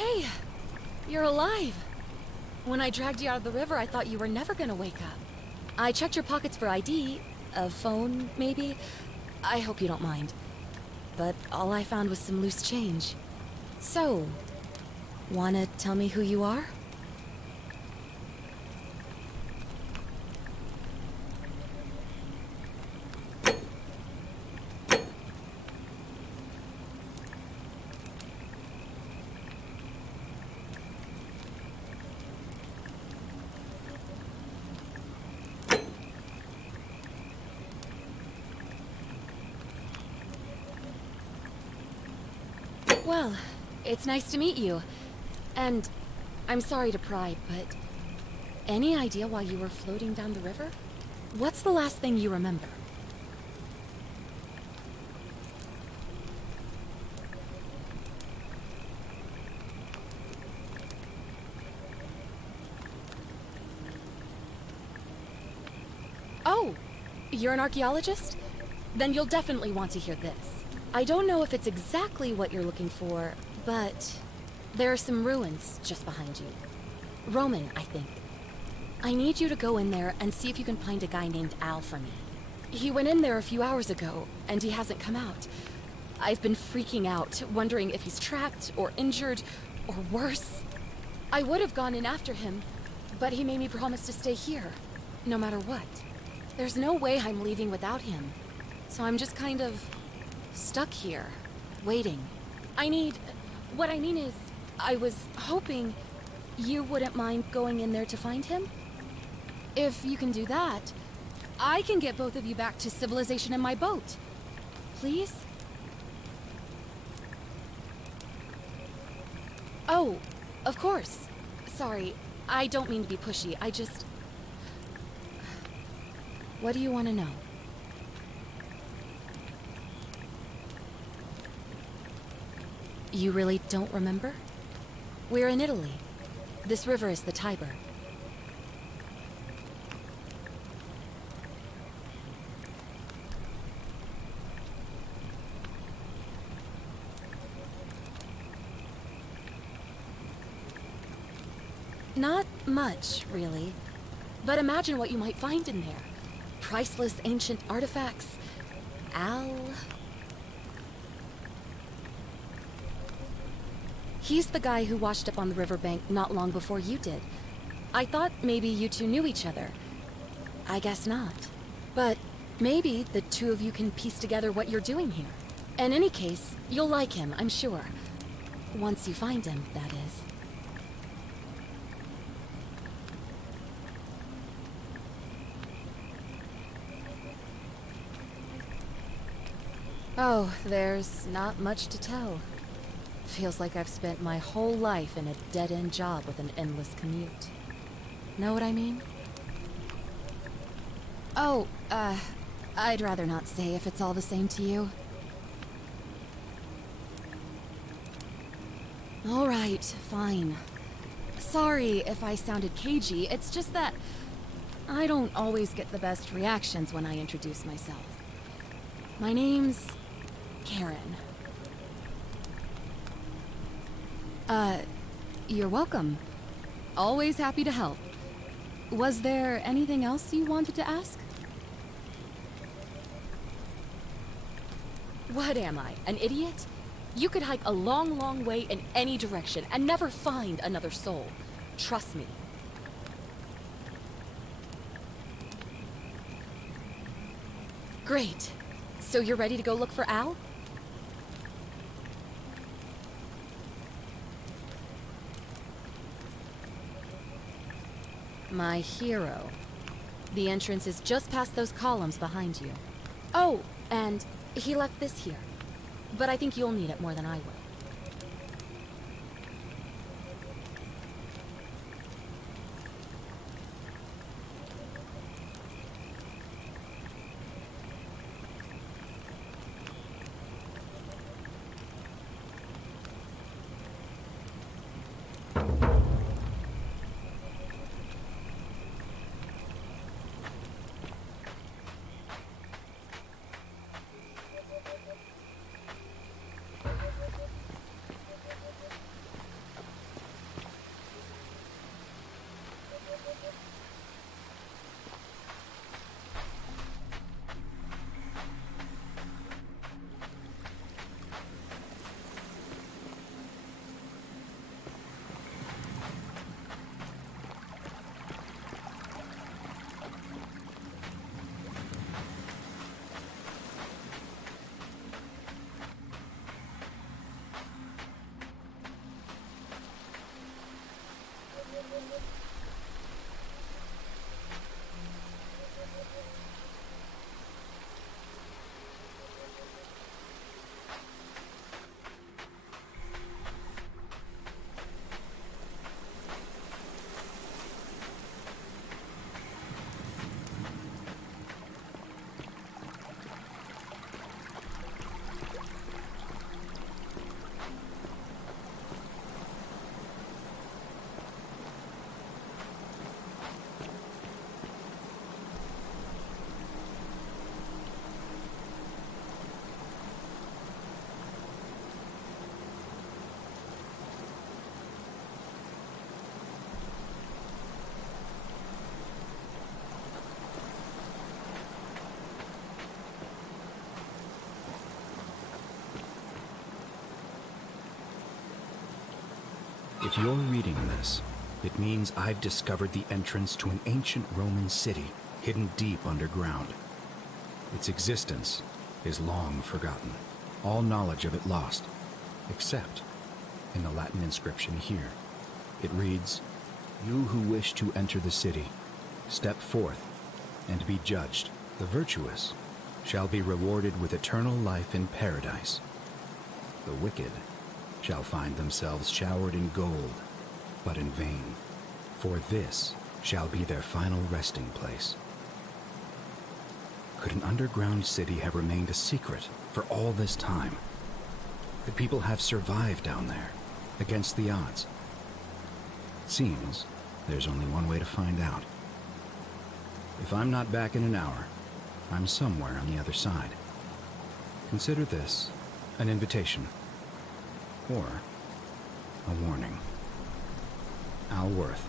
Hey, you're alive. When I dragged you out of the river, I thought you were never gonna wake up. I checked your pockets for ID, a phone, maybe. I hope you don't mind. But all I found was some loose change. So, wanna tell me who you are? Well, it's nice to meet you. And I'm sorry to pry, but any idea why you were floating down the river? What's the last thing you remember? Oh, you're an archaeologist? Then you'll definitely want to hear this. I don't know if it's exactly what you're looking for, but there are some ruins just behind you. Roman, I think. I need you to go in there and see if you can find a guy named Al for me. He went in there a few hours ago, and he hasn't come out. I've been freaking out, wondering if he's trapped, or injured, or worse. I would have gone in after him, but he made me promise to stay here, no matter what. There's no way I'm leaving without him, so I'm just kind of stuck here, waiting. What I mean is, I was hoping you wouldn't mind going in there to find him. If you can do that, I can get both of you back to civilization in my boat. Please? Oh, of course. Sorry, I don't mean to be pushy, I just... What do you want to know? You really don't remember? We're in Italy. This river is the Tiber. Not much, really. But imagine what you might find in there. Priceless ancient artifacts. Al... He's the guy who washed up on the riverbank not long before you did. I thought maybe you two knew each other. I guess not. But maybe the two of you can piece together what you're doing here. In any case, you'll like him, I'm sure. Once you find him, that is. Oh, there's not much to tell. Feels like I've spent my whole life in a dead-end job with an endless commute. Know what I mean? Oh, I'd rather not say if it's all the same to you. All right, fine. Sorry if I sounded cagey, it's just that I don't always get the best reactions when I introduce myself. My name's Karen. You're welcome. Always happy to help. Was there anything else you wanted to ask? What am I, an idiot? You could hike a long, long way in any direction and never find another soul. Trust me. Great. So you're ready to go look for Al? My hero. The entrance is just past those columns behind you. Oh, and he left this here. But I think you'll need it more than I will. If you're reading this, it means I've discovered the entrance to an ancient Roman city hidden deep underground. Its existence is long forgotten, all knowledge of it lost, except in the Latin inscription here. It reads, "You who wish to enter the city, step forth and be judged. The virtuous shall be rewarded with eternal life in paradise. The wicked shall find themselves showered in gold, but in vain, for this shall be their final resting place." Could an underground city have remained a secret for all this time? Could people have survived down there, against the odds? It seems there's only one way to find out. If I'm not back in an hour, I'm somewhere on the other side. Consider this an invitation, or a warning. Al Worth.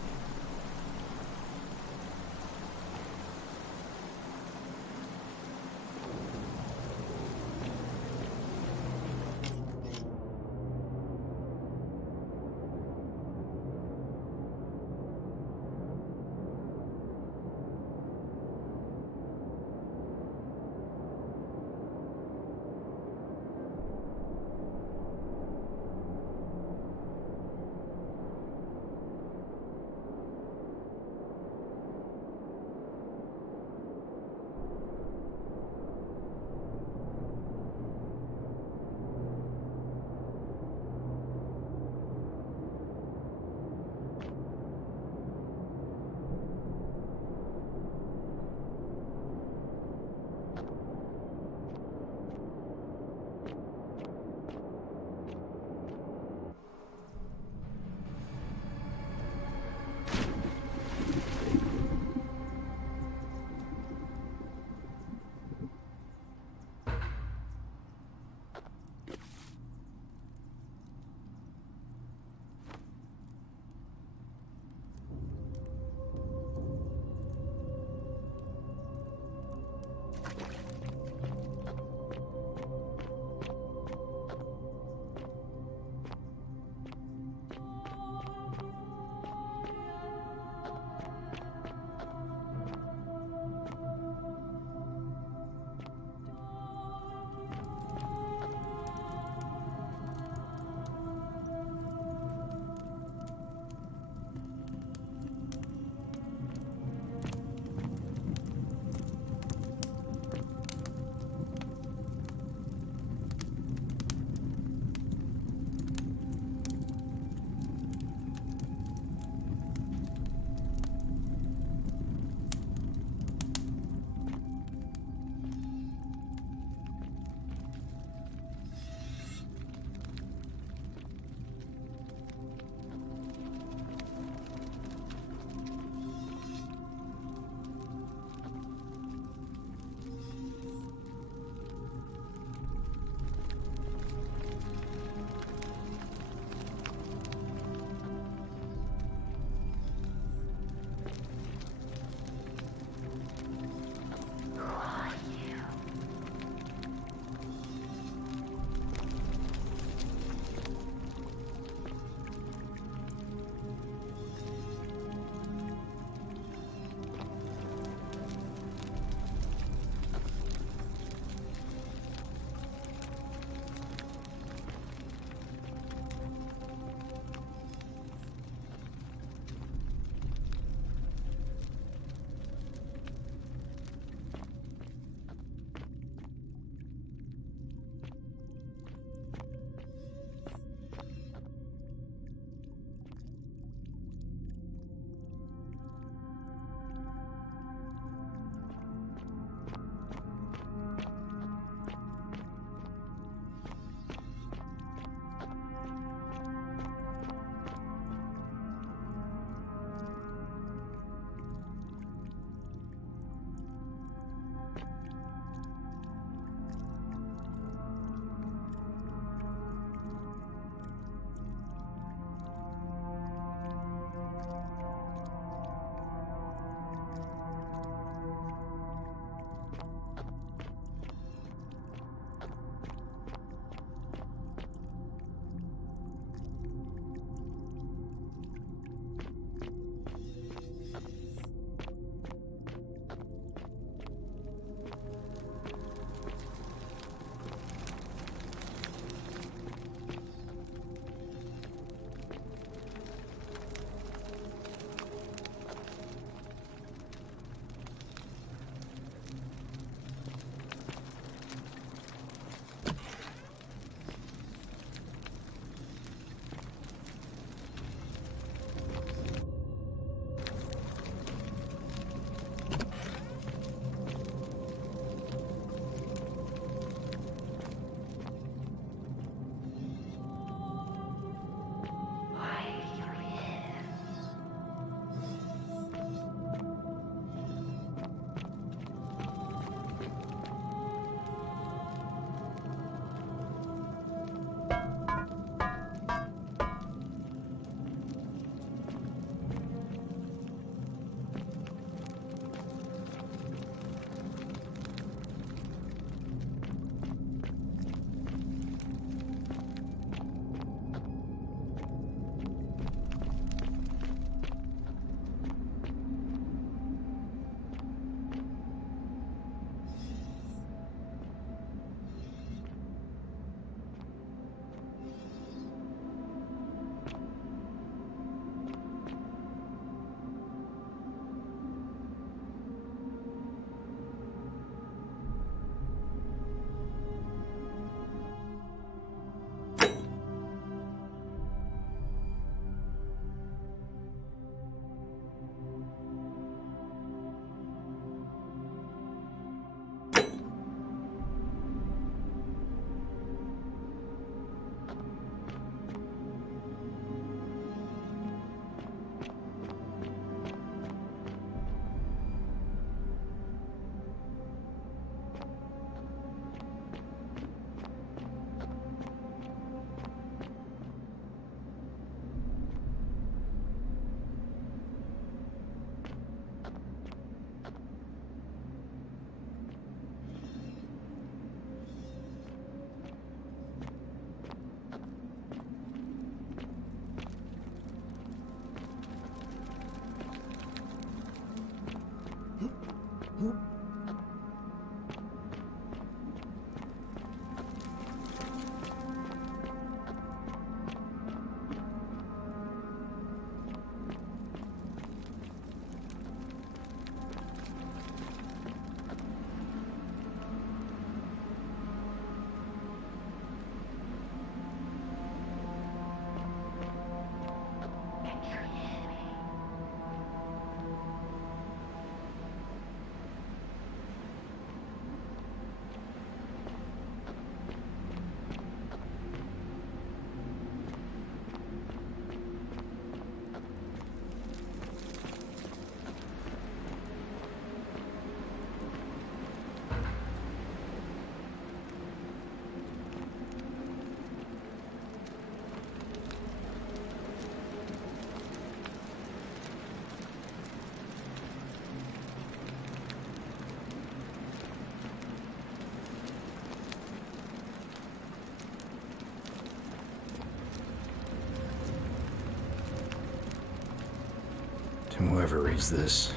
Whoever reads this,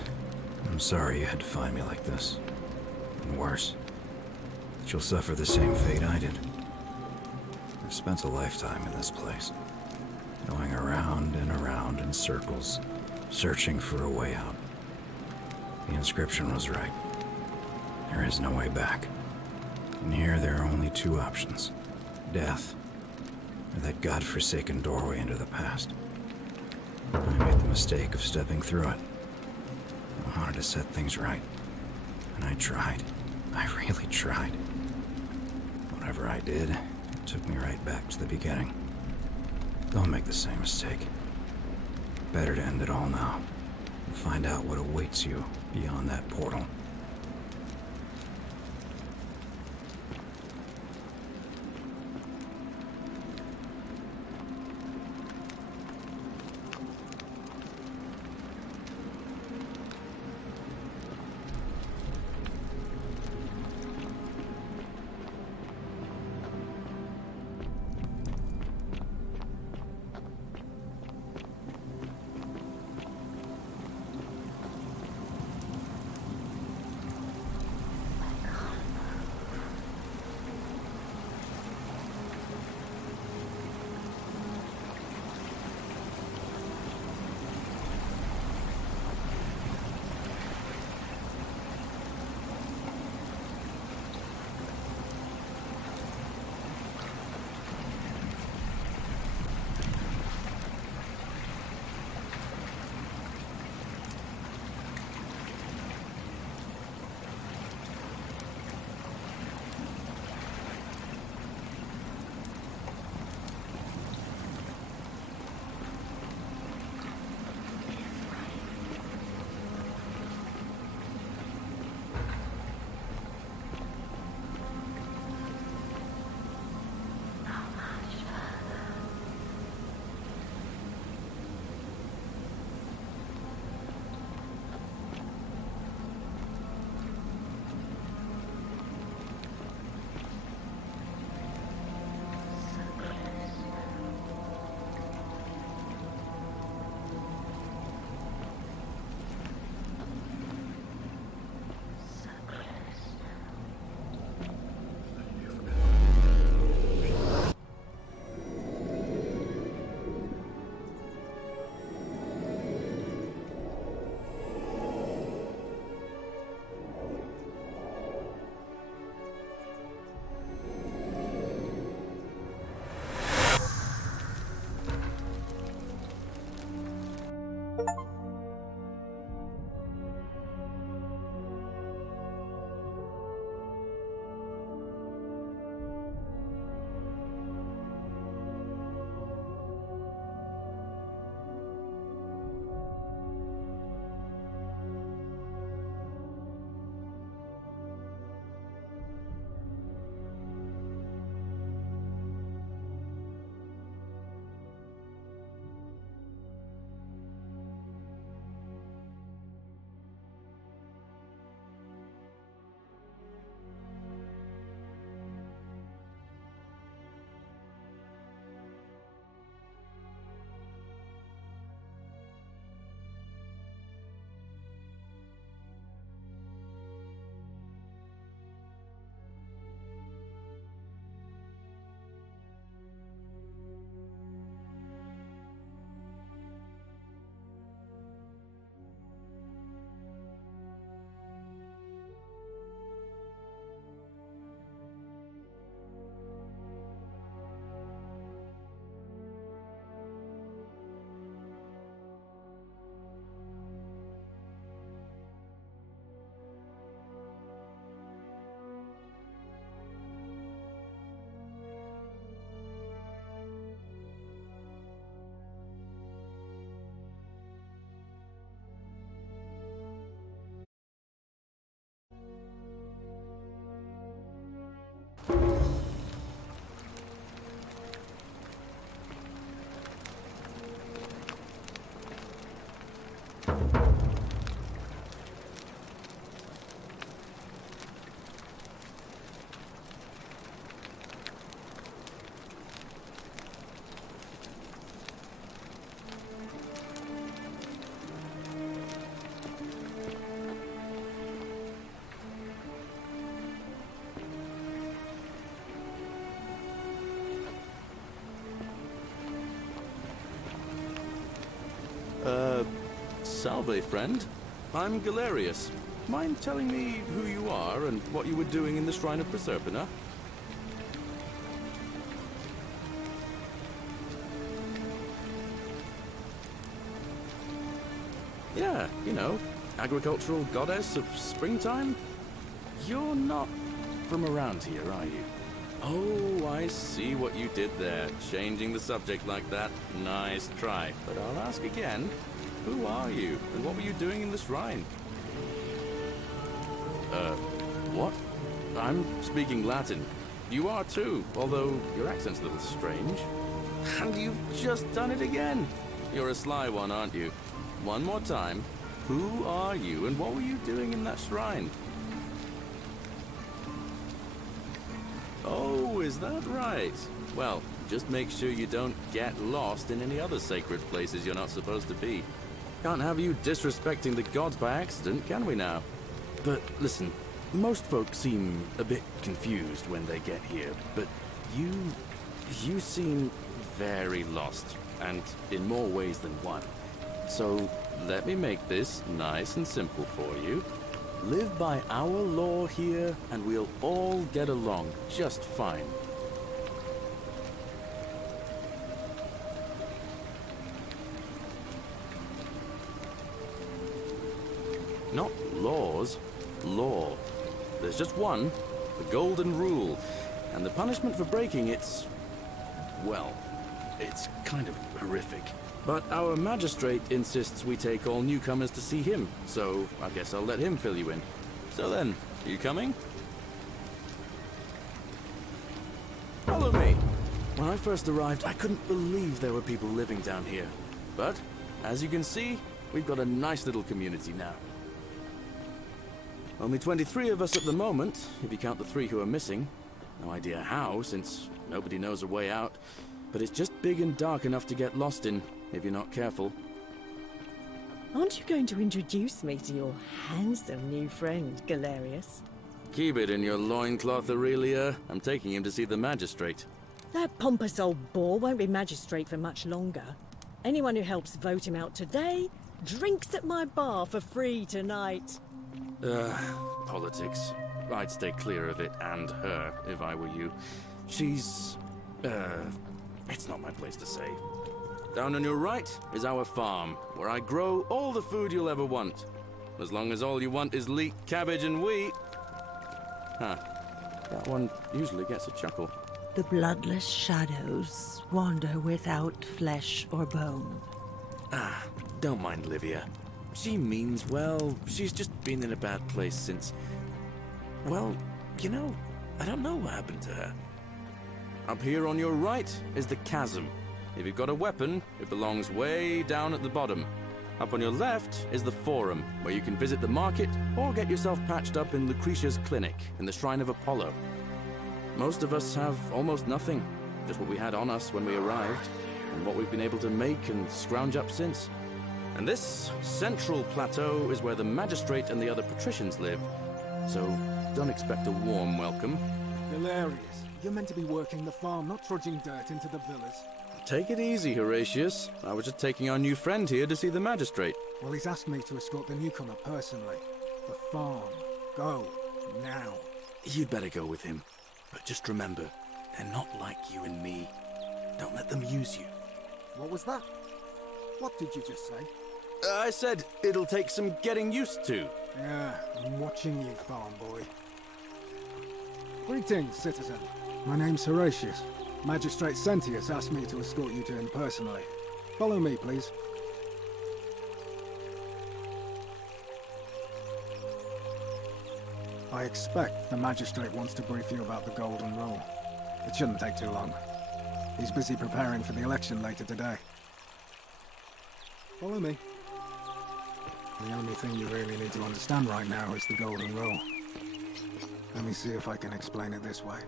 I'm sorry you had to find me like this. And worse, that you'll suffer the same fate I did. I've spent a lifetime in this place, going around and around in circles, searching for a way out. The inscription was right. There is no way back. And here there are only two options: death, or that godforsaken doorway into the past. I made the mistake of stepping through it. I wanted to set things right. And I tried. I really tried. Whatever I did, it took me right back to the beginning. Don't make the same mistake. Better to end it all now and find out what awaits you beyond that portal. Salve, friend. I'm Galerius. Mind telling me who you are and what you were doing in the Shrine of Proserpina? Yeah, you know, agricultural goddess of springtime? You're not from around here, are you? Oh, I see what you did there. Changing the subject like that. Nice try. But I'll ask again. Who are you? And what were you doing in the shrine? What? I'm speaking Latin. You are too, although your accent's a little strange. And you've just done it again. You're a sly one, aren't you? One more time. Who are you and what were you doing in that shrine? Oh, is that right? Well, just make sure you don't get lost in any other sacred places you're not supposed to be. Can't have you disrespecting the gods by accident, can we now? But listen, most folks seem a bit confused when they get here, but you seem very lost, and in more ways than one. So let me make this nice and simple for you. Live by our law here, and we'll all get along just fine. Not laws, law. There's just one, the golden rule, and the punishment for breaking it's, well, it's kind of horrific. But our magistrate insists we take all newcomers to see him, so I guess I'll let him fill you in. So then, you coming? Follow me! When I first arrived, I couldn't believe there were people living down here. But, as you can see, we've got a nice little community now. Only 23 of us at the moment, if you count the 3 who are missing. No idea how, since nobody knows a way out. But it's just big and dark enough to get lost in, if you're not careful. Aren't you going to introduce me to your handsome new friend, Galerius? Keep it in your loincloth, Aurelia. I'm taking him to see the magistrate. That pompous old bore won't be magistrate for much longer. Anyone who helps vote him out today drinks at my bar for free tonight. Politics. I'd stay clear of it and her, if I were you. She's... it's not my place to say. Down on your right is our farm, where I grow all the food you'll ever want. As long as all you want is leek, cabbage, and wheat. Huh. That one usually gets a chuckle. The bloodless shadows wander without flesh or bone. Ah, don't mind Livia. She means well. She's just been in a bad place since... Well, you know, I don't know what happened to her. Up here on your right is the chasm. If you've got a weapon, it belongs way down at the bottom. Up on your left is the forum, where you can visit the market or get yourself patched up in Lucretia's clinic in the Shrine of Apollo. Most of us have almost nothing, just what we had on us when we arrived, and what we've been able to make and scrounge up since. And this central plateau is where the magistrate and the other patricians live, so don't expect a warm welcome. Hilarious. You're meant to be working the farm, not trudging dirt into the villas. Take it easy, Horatius. I was just taking our new friend here to see the magistrate. Well, he's asked me to escort the newcomer personally. The farm. Go. Now. You'd better go with him. But just remember, they're not like you and me. Don't let them use you. What was that? What did you just say? I said it'll take some getting used to. Yeah, I'm watching you, farm boy. Greetings, citizen. My name's Horatius. Magistrate Sentius asked me to escort you to him personally. Follow me, please. I expect the magistrate wants to brief you about the Golden Rule. It shouldn't take too long. He's busy preparing for the election later today. Follow me. The only thing you really need to understand right now is the Golden Rule. Let me see if I can explain it this way.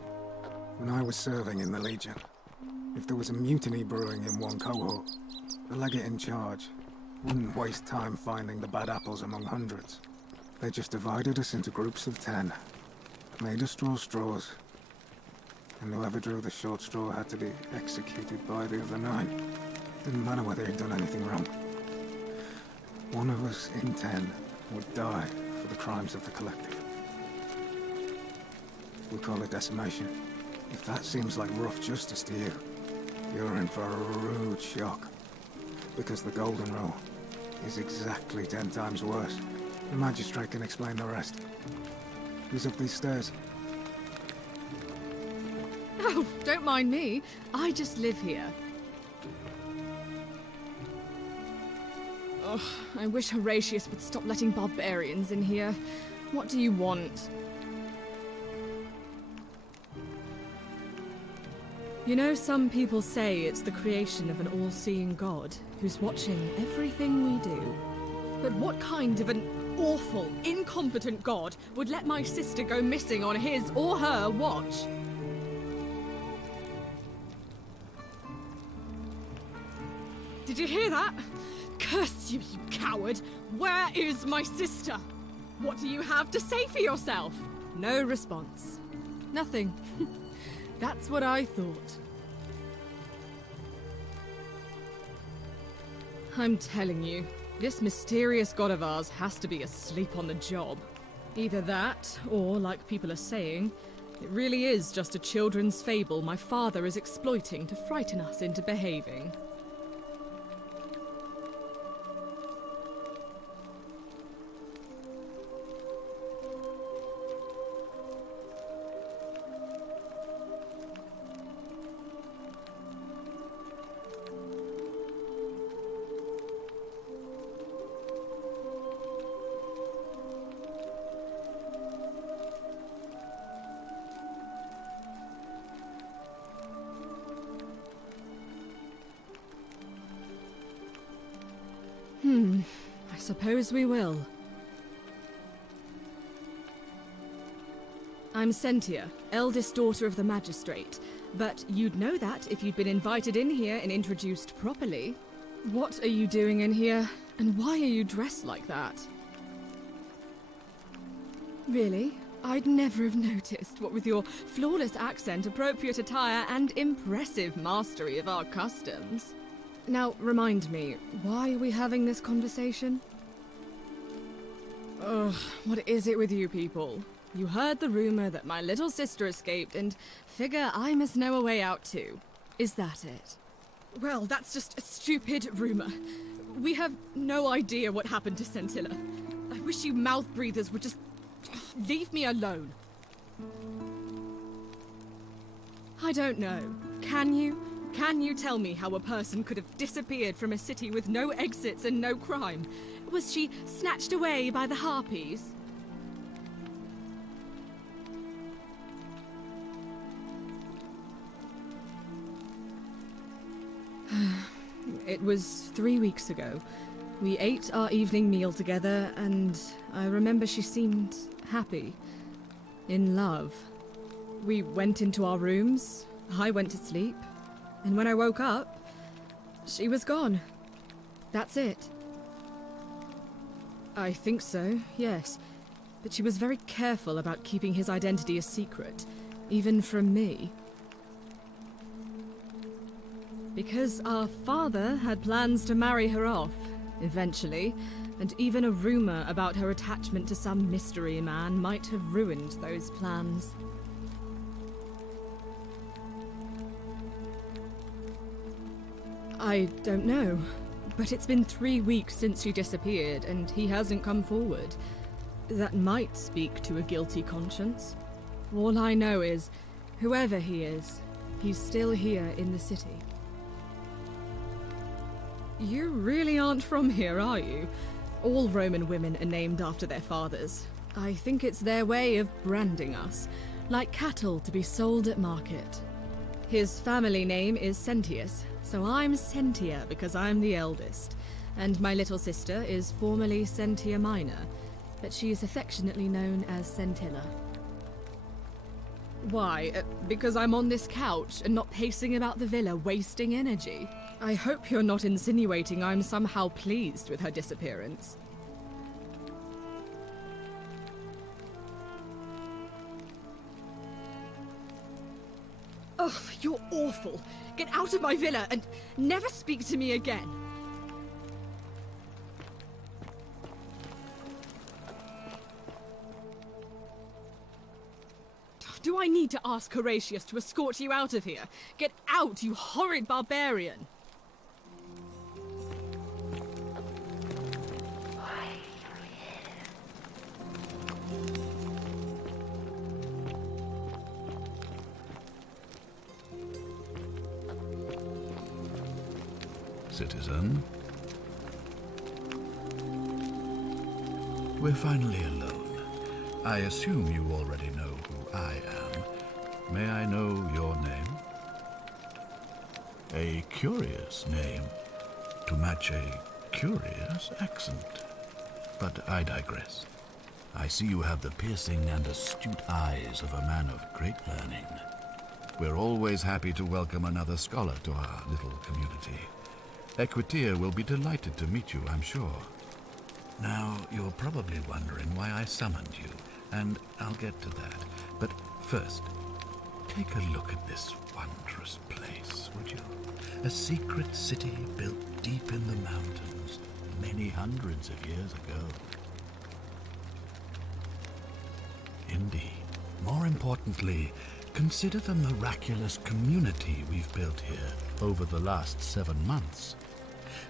When I was serving in the Legion, if there was a mutiny brewing in one cohort, the legate in charge wouldn't waste time finding the bad apples among hundreds. They just divided us into groups of 10, made us draw straws, and whoever drew the short straw had to be executed by the other 9. Didn't matter whether he'd done anything wrong. One of us in 10 would die for the crimes of the collective. We call it decimation. If that seems like rough justice to you, you're in for a rude shock. Because the Golden Rule is exactly 10 times worse. The magistrate can explain the rest. He's up these stairs. Oh, don't mind me. I just live here. Ugh, I wish Horatius would stop letting barbarians in here. What do you want? You know, some people say it's the creation of an all-seeing god who's watching everything we do. But what kind of an awful, incompetent god would let my sister go missing on his or her watch? Did you hear that? Curse you, you coward! Where is my sister? What do you have to say for yourself? No response. Nothing. That's what I thought. I'm telling you, this mysterious god of ours has to be asleep on the job. Either that, or, like people are saying, it really is just a children's fable my father is exploiting to frighten us into behaving. I suppose we will. I'm Sentia, eldest daughter of the magistrate, but you'd know that if you'd been invited in here and introduced properly. What are you doing in here, and why are you dressed like that? Really? I'd never have noticed, what with your flawless accent, appropriate attire, and impressive mastery of our customs. Now, remind me, why are we having this conversation? Ugh, what is it with you people? You heard the rumor that my little sister escaped and figure I must know a way out too. Is that it? Well, that's just a stupid rumor. We have no idea what happened to Scintilla. I wish you mouth breathers would just leave me alone. I don't know. Can you? Can you tell me how a person could have disappeared from a city with no exits and no crime? Was she snatched away by the harpies? It was 3 weeks ago. We ate our evening meal together, and I remember she seemed happy. In love. We went into our rooms, I went to sleep, and when I woke up, she was gone. That's it. I think so, yes. But she was very careful about keeping his identity a secret, even from me. Because our father had plans to marry her off, eventually, and even a rumor about her attachment to some mystery man might have ruined those plans. I don't know, but it's been 3 weeks since she disappeared, and he hasn't come forward. That might speak to a guilty conscience. All I know is, whoever he is, he's still here in the city. You really aren't from here, are you? All Roman women are named after their fathers. I think it's their way of branding us, like cattle to be sold at market. His family name is Sentius, so I'm Sentia because I'm the eldest, and my little sister is formerly Sentia Minor, but she is affectionately known as Scintilla. Why? Because I'm on this couch and not pacing about the villa wasting energy? I hope you're not insinuating I'm somehow pleased with her disappearance. Ugh, you're awful. Get out of my villa and never speak to me again. Do I need to ask Horatius to escort you out of here? Get out, you horrid barbarian! Citizen. We're finally alone. I assume you already know who I am. May I know your name? A curious name to match a curious accent. But I digress. I see you have the piercing and astute eyes of a man of great learning. We're always happy to welcome another scholar to our little community. Equitia will be delighted to meet you, I'm sure. Now, you're probably wondering why I summoned you, and I'll get to that. But first, take a look at this wondrous place, would you? A secret city built deep in the mountains, many hundreds of years ago. Indeed. More importantly, consider the miraculous community we've built here over the last 7 months.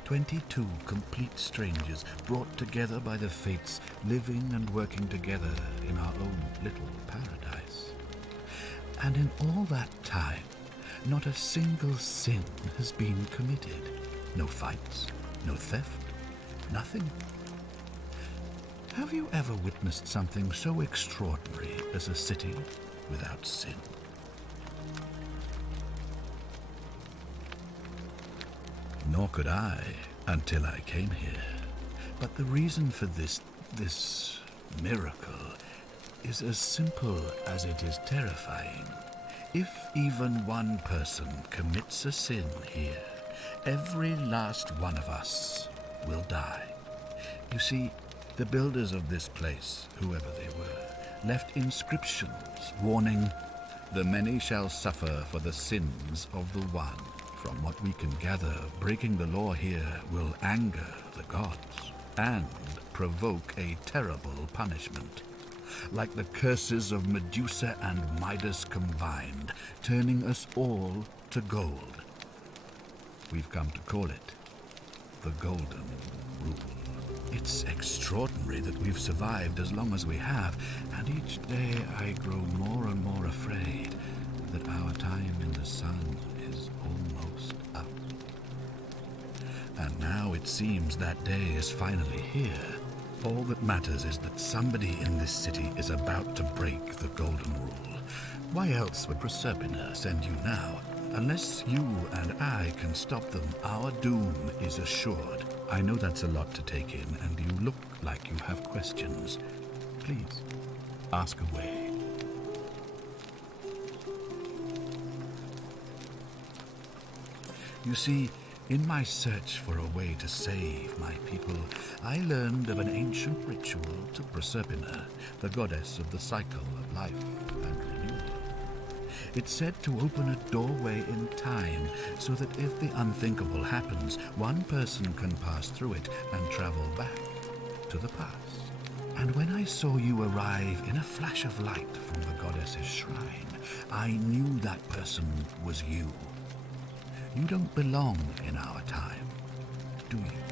22 complete strangers brought together by the fates, living and working together in our own little paradise. And in all that time, not a single sin has been committed. No fights, no theft, nothing. Have you ever witnessed something so extraordinary as a city without sin? Nor could I, until I came here. But the reason for this miracle is as simple as it is terrifying. If even one person commits a sin here, every last one of us will die. You see, the builders of this place, whoever they were, left inscriptions warning, "The many shall suffer for the sins of the one." From what we can gather, breaking the law here will anger the gods and provoke a terrible punishment. Like the curses of Medusa and Midas combined, turning us all to gold. We've come to call it the Golden Rule. It's extraordinary that we've survived as long as we have, and each day I grow more and more afraid that our time in the sun is almost up. And now it seems that day is finally here. All that matters is that somebody in this city is about to break the Golden Rule. Why else would Proserpina send you now? Unless you and I can stop them, our doom is assured. I know that's a lot to take in, and you look like you have questions. Please, ask away. You see, in my search for a way to save my people, I learned of an ancient ritual to Proserpina, the goddess of the cycle of life and renewal. It's said to open a doorway in time, so that if the unthinkable happens, one person can pass through it and travel back to the past. And when I saw you arrive in a flash of light from the goddess's shrine, I knew that person was you. You don't belong in our time, do you?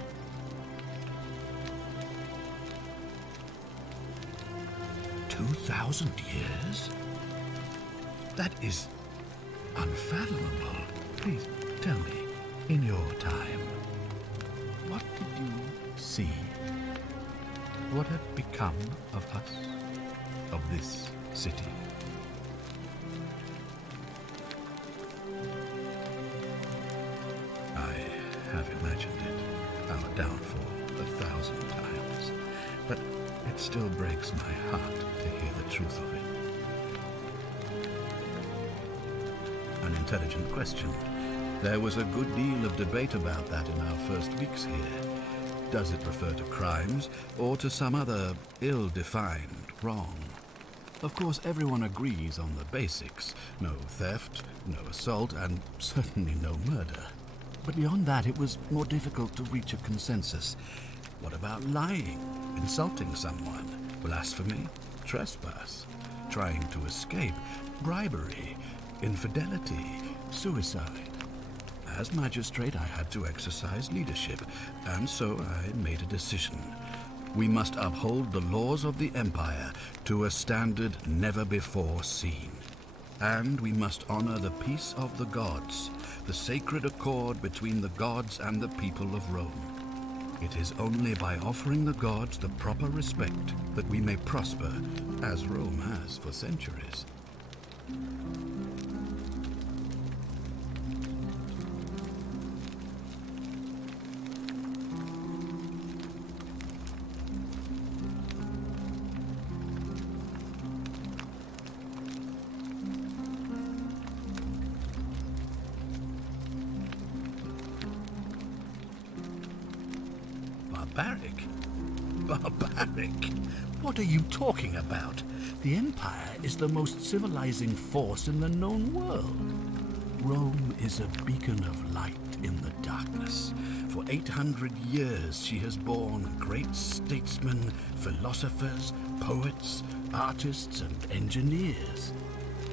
"2,000 years? That is unfathomable. Please tell me, in your time, what did you see? What had become of us, of this city?" Have imagined it, our downfall, 1,000 times, but it still breaks my heart to hear the truth of it. An intelligent question. There was a good deal of debate about that in our first weeks here. Does it refer to crimes or to some other ill-defined wrong? Of course, everyone agrees on the basics. No theft, no assault, and certainly no murder. But beyond that, it was more difficult to reach a consensus. What about lying, insulting someone, blasphemy, trespass, trying to escape, bribery, infidelity, suicide. As magistrate, I had to exercise leadership, and so I made a decision. We must uphold the laws of the Empire to a standard never before seen. And we must honor the peace of the gods, the sacred accord between the gods and the people of Rome. It is only by offering the gods the proper respect that we may prosper, as Rome has for centuries. Barbaric? Barbaric? What are you talking about? The Empire is the most civilizing force in the known world. Rome is a beacon of light in the darkness. For 800 years she has borne great statesmen, philosophers, poets, artists, and engineers.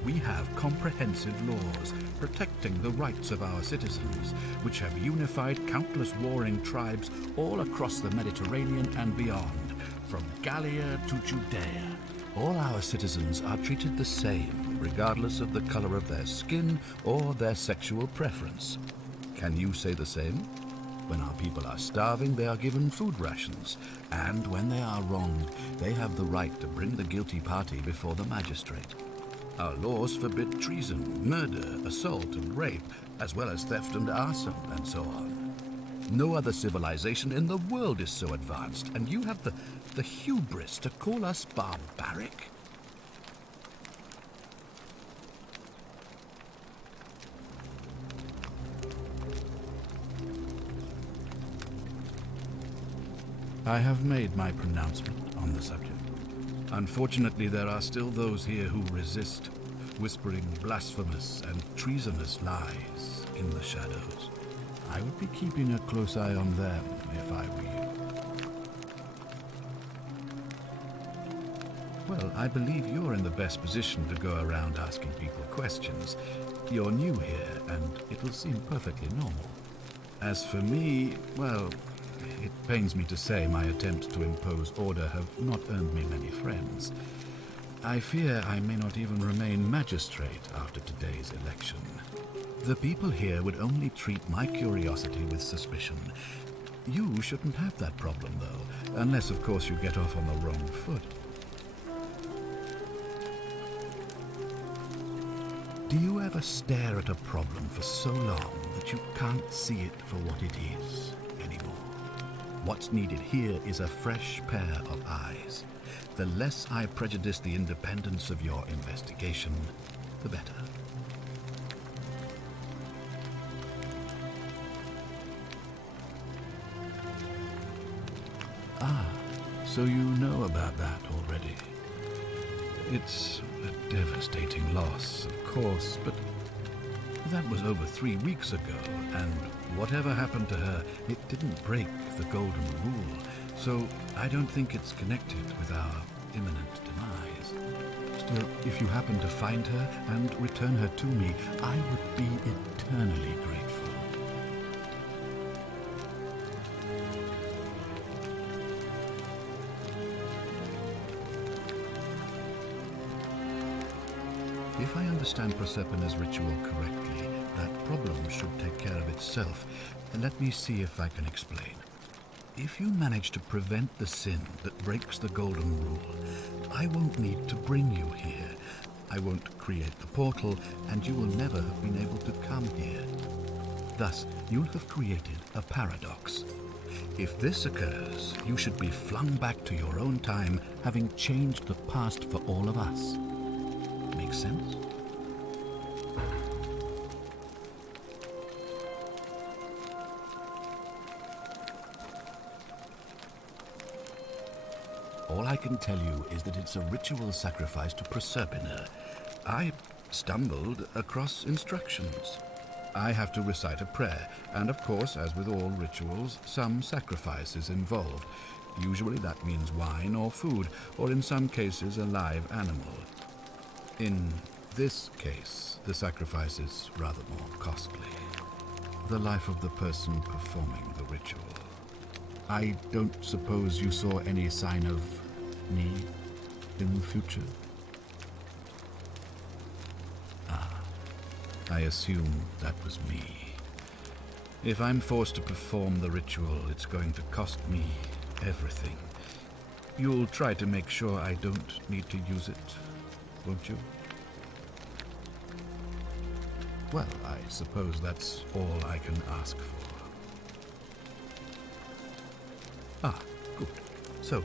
We have comprehensive laws protecting the rights of our citizens, which have unified countless warring tribes all across the Mediterranean and beyond, from Gallia to Judea. All our citizens are treated the same, regardless of the color of their skin or their sexual preference. Can you say the same? When our people are starving, they are given food rations, and when they are wronged, they have the right to bring the guilty party before the magistrate. Our laws forbid treason, murder, assault, and rape, as well as theft and arson, and so on. No other civilization in the world is so advanced, and you have the hubris to call us barbaric? I have made my pronouncement on the subject. Unfortunately, there are still those here who resist, whispering blasphemous and treasonous lies in the shadows. I would be keeping a close eye on them if I were you. Well, I believe you're in the best position to go around asking people questions. You're new here, and it will seem perfectly normal. As for me, well, it pains me to say my attempts to impose order have not earned me many friends. I fear I may not even remain magistrate after today's election. The people here would only treat my curiosity with suspicion. You shouldn't have that problem, though, unless, of course, you get off on the wrong foot. Do you ever stare at a problem for so long that you can't see it for what it is anymore? What's needed here is a fresh pair of eyes. The less I prejudice the independence of your investigation, the better. Ah, so you know about that already. It's a devastating loss, of course, but that was over 3 weeks ago, and whatever happened to her, it didn't break the golden rule, so I don't think it's connected with our imminent demise. Still, if you happen to find her and return her to me, I would be eternally grateful. If I understand Prosperna's ritual correctly, that problem should take care of itself. Let me see if I can explain. If you manage to prevent the sin that breaks the golden rule, I won't need to bring you here. I won't create the portal, and you will never have been able to come here. Thus, you'll have created a paradox. If this occurs, you should be flung back to your own time, having changed the past for all of us. Make sense? All I can tell you is that it's a ritual sacrifice to Proserpina. I stumbled across instructions. I have to recite a prayer, and of course, as with all rituals, some sacrifice is involved. Usually that means wine or food, or in some cases a live animal. In this case, the sacrifice is rather more costly. The life of the person performing the ritual. I don't suppose you saw any sign of me in the future? Ah, I assume that was me. If I'm forced to perform the ritual, it's going to cost me everything. You'll try to make sure I don't need to use it, won't you? Well, I suppose that's all I can ask for. Ah, good. So,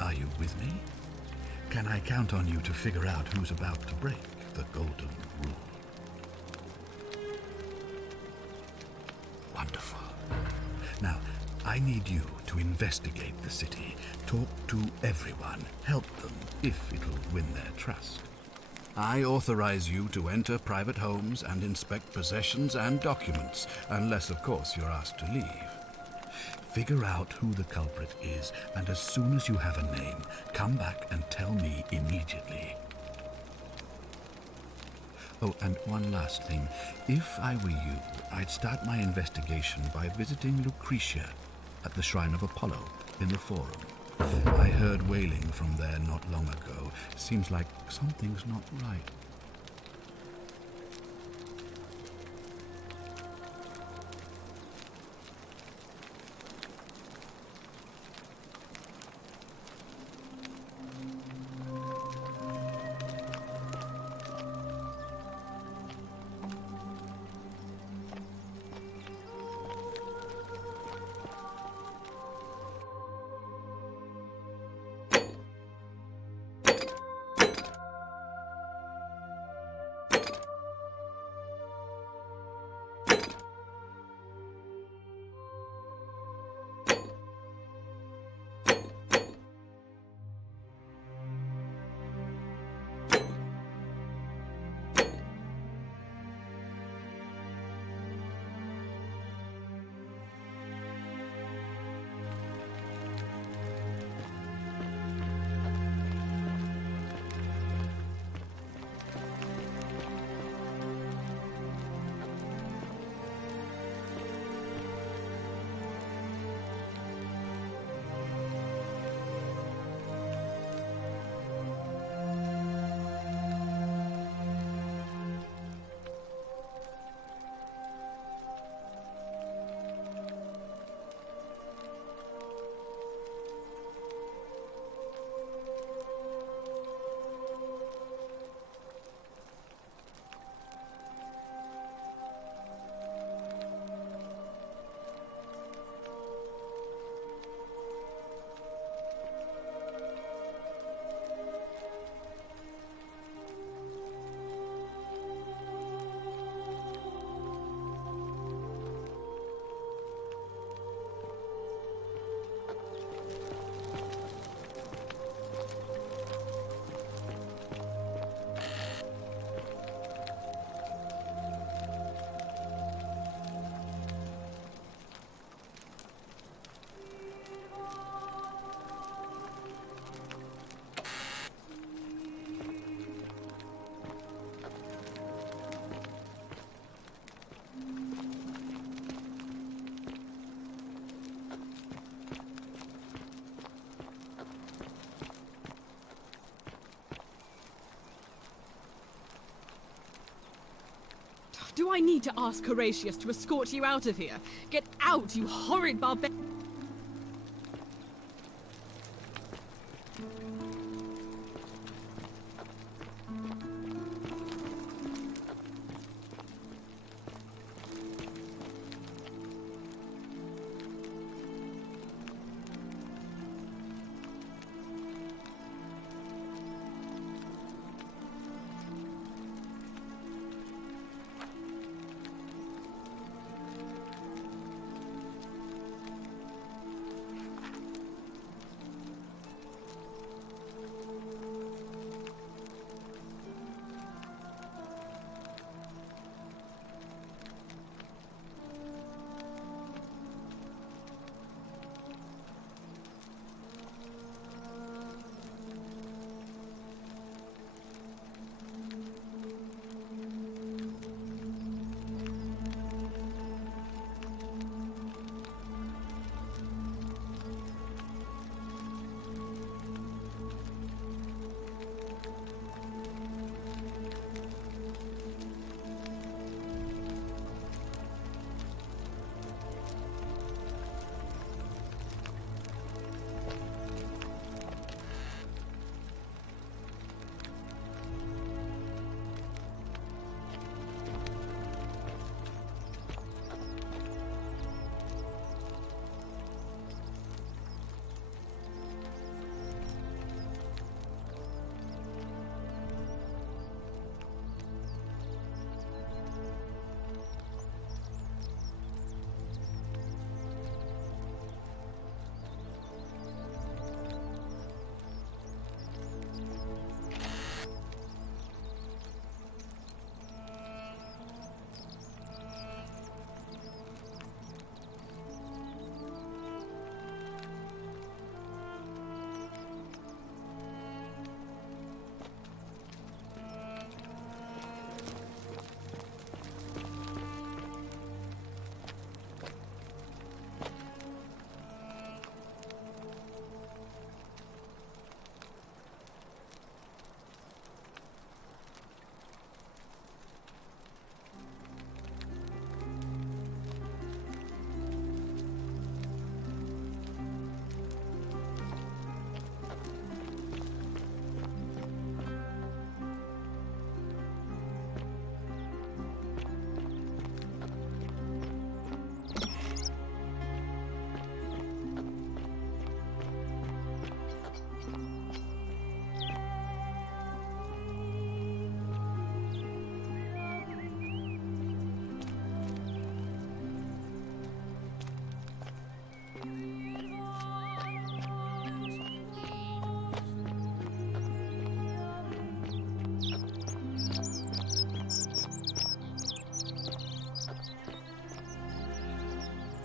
are you with me? Can I count on you to figure out who's about to break the golden rule? Wonderful. Now, I need you to investigate the city, talk to everyone, help them if it'll win their trust. I authorize you to enter private homes and inspect possessions and documents, unless, of course, you're asked to leave. Figure out who the culprit is, and as soon as you have a name, come back and tell me immediately. Oh, and one last thing. If I were you, I'd start my investigation by visiting Lucretia at the Shrine of Apollo in the Forum. I heard wailing from there not long ago. Seems like something's not right. Do I need to ask Horatius to escort you out of here? Get out, you horrid barbarian!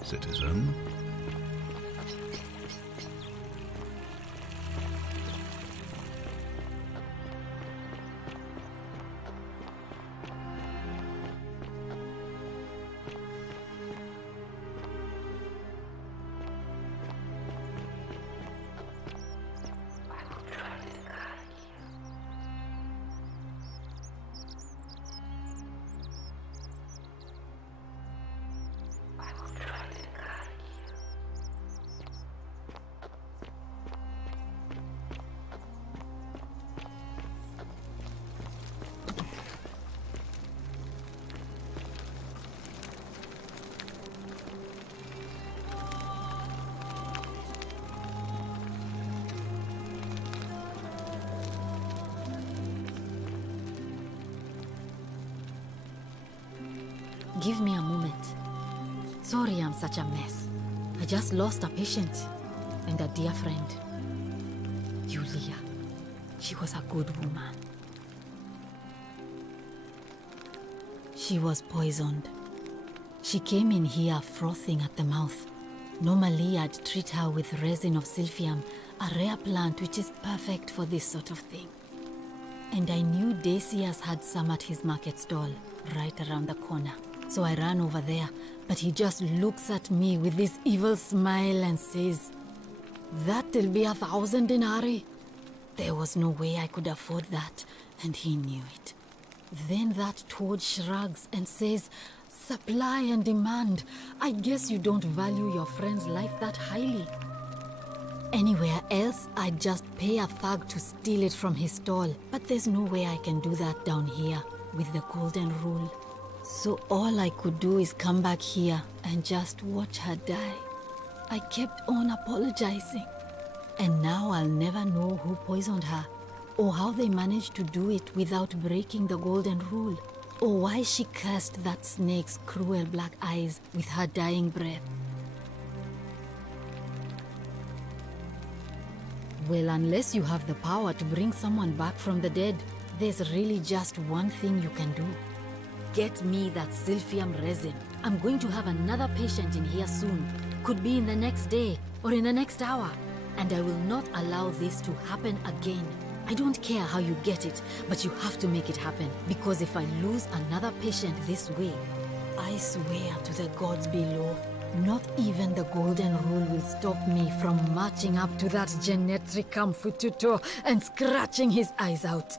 citizen. Give me a moment. Sorry I'm such a mess. I just lost a patient and a dear friend. Julia. She was a good woman. She was poisoned. She came in here frothing at the mouth. Normally I'd treat her with resin of silphium, a rare plant which is perfect for this sort of thing. And I knew Decius had some at his market stall, right around the corner. So I ran over there, but he just looks at me with this evil smile and says, "That'll be 1,000 denarii." There was no way I could afford that, and he knew it. Then that toad shrugs and says, "Supply and demand. I guess you don't value your friend's life that highly." Anywhere else, I'd just pay a thug to steal it from his stall, but there's no way I can do that down here with the golden rule. So all I could do is come back here and just watch her die. I kept on apologizing. And now I'll never know who poisoned her, or how they managed to do it without breaking the golden rule, or why she cursed that snake's cruel black eyes with her dying breath. Well, unless you have the power to bring someone back from the dead, there's really just one thing you can do. Get me that silphium resin. I'm going to have another patient in here soon. Could be in the next day or in the next hour. And I will not allow this to happen again. I don't care how you get it, but you have to make it happen. Because if I lose another patient this way, I swear to the gods below, not even the golden rule will stop me from marching up to that Genetricum Fututo and scratching his eyes out.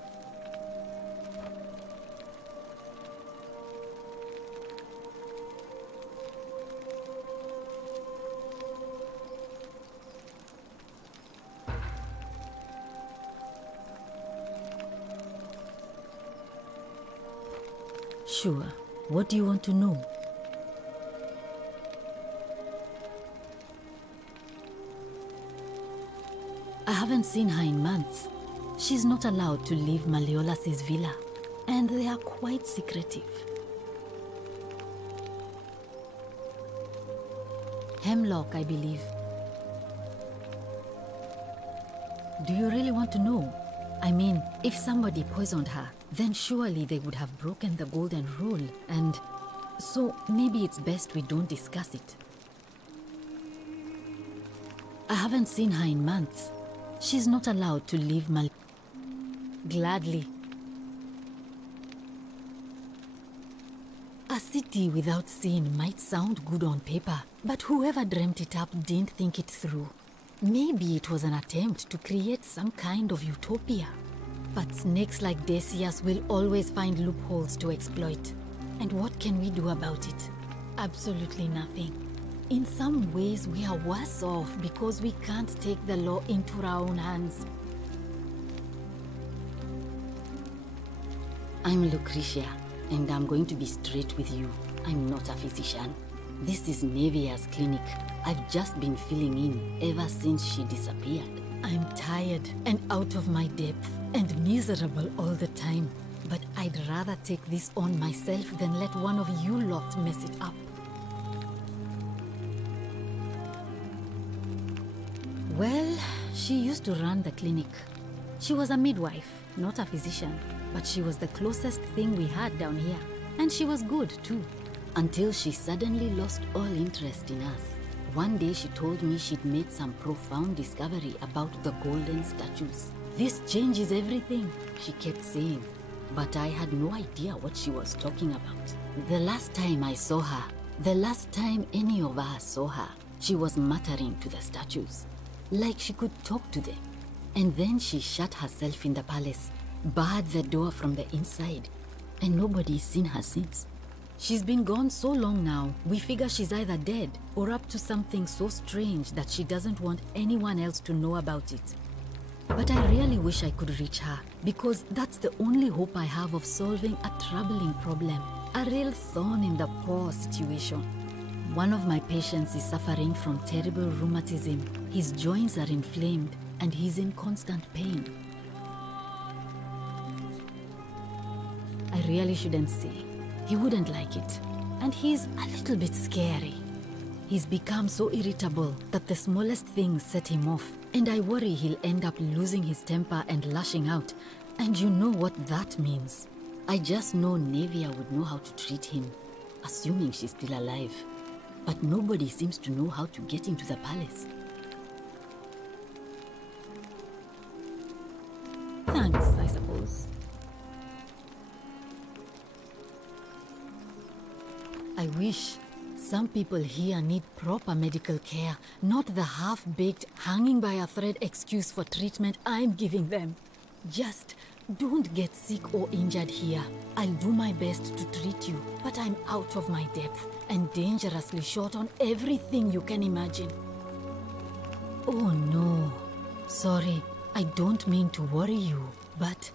Sure. What do you want to know? I haven't seen her in months. She's not allowed to leave Malleolas's villa, and they are quite secretive. Hemlock, I believe. Do you really want to know? I mean, if somebody poisoned her, then surely they would have broken the golden rule, and so maybe it's best we don't discuss it. I haven't seen her in months. She's not allowed to leave Gladly. A city without sin might sound good on paper, but whoever dreamt it up didn't think it through. Maybe it was an attempt to create some kind of utopia. But snakes like Decius will always find loopholes to exploit. And what can we do about it? Absolutely nothing. In some ways, we are worse off because we can't take the law into our own hands. I'm Lucretia, and I'm going to be straight with you. I'm not a physician. This is Nevia's clinic. I've just been filling in ever since she disappeared. I'm tired and out of my depth and miserable all the time. But I'd rather take this on myself than let one of you lot mess it up. Well, she used to run the clinic. She was a midwife, not a physician, but she was the closest thing we had down here. And she was good, too. until she suddenly lost all interest in us. One day she told me she'd made some profound discovery about the golden statues. This changes everything, she kept saying, but I had no idea what she was talking about. The last time I saw her, the last time any of us saw her, she was muttering to the statues, like she could talk to them. And then she shut herself in the palace, barred the door from the inside, and nobody's seen her since. She's been gone so long now, we figure she's either dead or up to something so strange that she doesn't want anyone else to know about it. But I really wish I could reach her, because that's the only hope I have of solving a troubling problem, a real thorn in the paw situation. One of my patients is suffering from terrible rheumatism. His joints are inflamed and he's in constant pain. I really shouldn't say. He wouldn't like it. And he's a little bit scary. He's become so irritable that the smallest things set him off. And I worry he'll end up losing his temper and lashing out. And you know what that means. I just know Nevia would know how to treat him, assuming she's still alive. But nobody seems to know how to get into the palace. Thanks, I suppose. I wish. Some people here need proper medical care, not the half-baked, hanging by a thread excuse for treatment I'm giving them. Just don't get sick or injured here. I'll do my best to treat you, but I'm out of my depth and dangerously short on everything you can imagine. Oh no. Sorry, I don't mean to worry you, but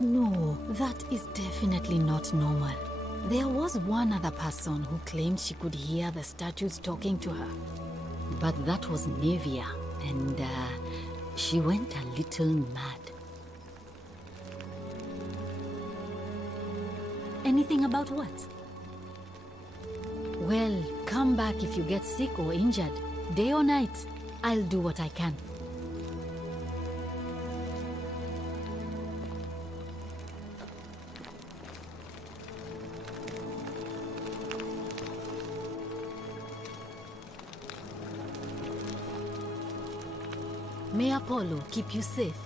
no, that is definitely not normal. There was one other person who claimed she could hear the statues talking to her. But that was Nevia, and she went a little mad. Anything about what? Well, come back if you get sick or injured. Day or night, I'll do what I can. May Apollo keep you safe.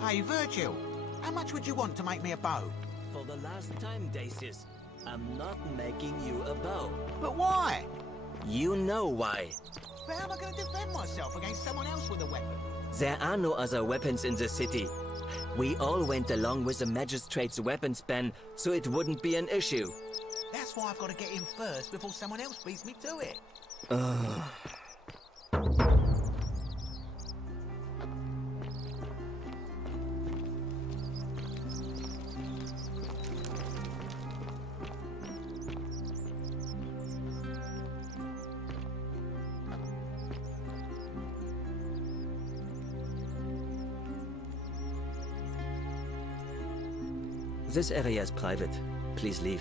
Hey, Virgil, how much would you want to make me a bow? For the last time, Dacius, I'm not making you a bow. But why? You know why. But how am I going to defend myself against someone else with a weapon? There are no other weapons in the city. We all went along with the magistrate's weapons ban, so it wouldn't be an issue. That's why I've got to get in first before someone else beats me to it. This area is private. Please leave.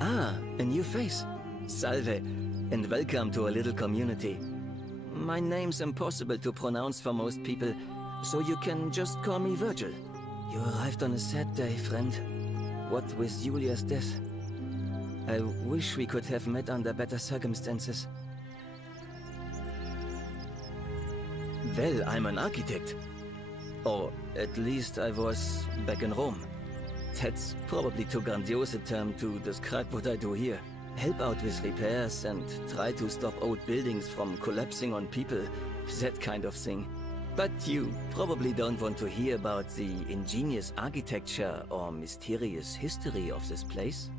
Ah, a new face. Salve, and welcome to a little community. My name's impossible to pronounce for most people, so you can just call me Virgil. You arrived on a sad day, friend. What with Julia's death? I wish we could have met under better circumstances. Well, I'm an architect. Or at least I was back in Rome. That's probably too grandiose a term to describe what I do here. Help out with repairs and try to stop old buildings from collapsing on people. That kind of thing. But you probably don't want to hear about the ingenious architecture or mysterious history of this place.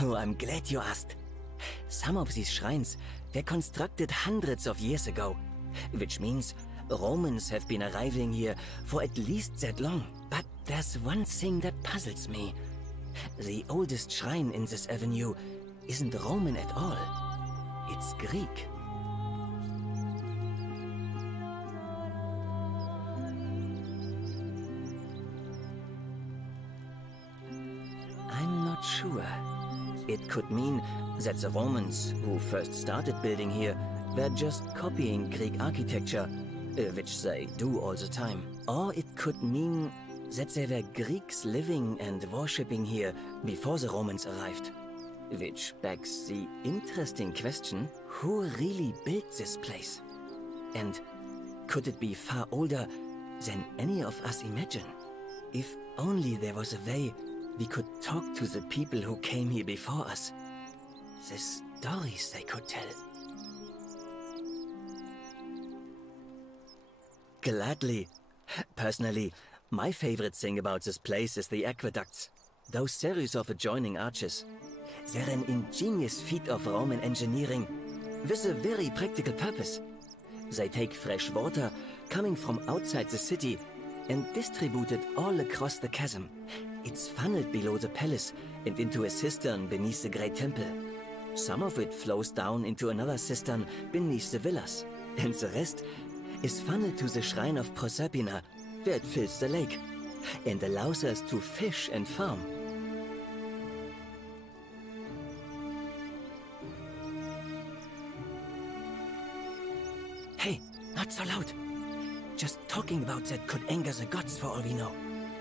Oh, I'm glad you asked. Some of these shrines were constructed hundreds of years ago, which means Romans have been arriving here for at least that long. But there's one thing that puzzles me. The oldest shrine in this avenue isn't Roman at all. It's Greek. I'm not sure. It could mean that the Romans, who first started building here, were just copying Greek architecture, which they do all the time. Or it could mean that there were Greeks living and worshipping here before the Romans arrived. Which begs the interesting question, who really built this place? And could it be far older than any of us imagine? If only there was a way we could talk to the people who came here before us. The stories they could tell. Gladly. Personally, my favorite thing about this place is the aqueducts. Those series of adjoining arches. They're an ingenious feat of Roman engineering with a very practical purpose. They take fresh water coming from outside the city and distribute it all across the chasm. It's funneled below the palace and into a cistern beneath the great temple. Some of it flows down into another cistern beneath the villas, and the rest is funneled to the shrine of Proserpina, where it fills the lake and allows us to fish and farm. Hey, not so loud. Just talking about that could anger the gods for all we know.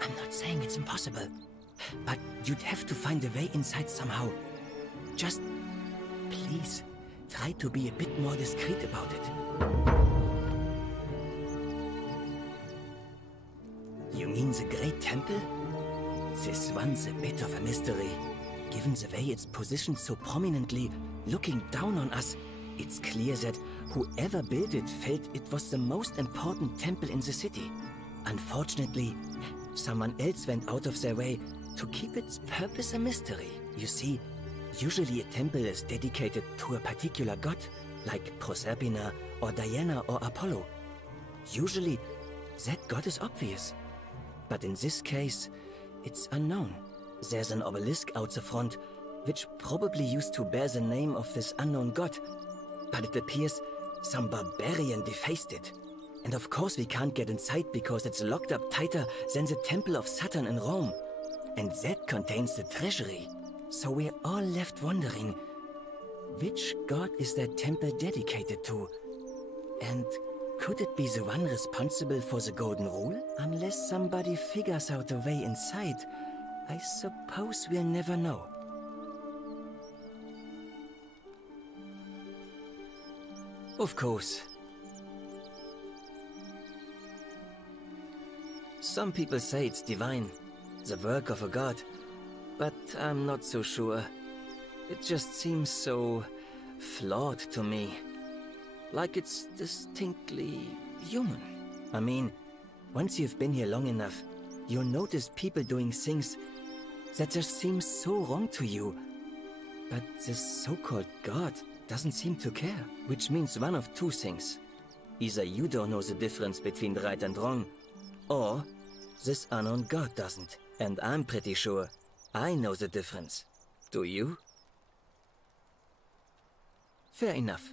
I'm not saying it's impossible, but you'd have to find a way inside somehow. Just, please, try to be a bit more discreet about it. You mean the Great Temple? This one's a bit of a mystery. Given the way it's positioned so prominently, looking down on us, it's clear that whoever built it felt it was the most important temple in the city. Unfortunately, someone else went out of their way to keep its purpose a mystery. You see, usually a temple is dedicated to a particular god, like Proserpina or Diana or Apollo. Usually, that god is obvious. But in this case, it's unknown. There's an obelisk out the front, which probably used to bear the name of this unknown god. But it appears some barbarian defaced it. And of course we can't get inside because it's locked up tighter than the Temple of Saturn in Rome. And that contains the treasury. So we're all left wondering, which god is that temple dedicated to? And could it be the one responsible for the Golden Rule? Unless somebody figures out a way inside, I suppose we'll never know. Of course. Some people say it's divine, the work of a god, but I'm not so sure. It just seems so flawed to me. Like it's distinctly human. I mean, once you've been here long enough, you'll notice people doing things that just seem so wrong to you. But this so-called god doesn't seem to care, which means one of two things. Either you don't know the difference between right and wrong, or this unknown god doesn't. And I'm pretty sure I know the difference. Do you? Fair enough.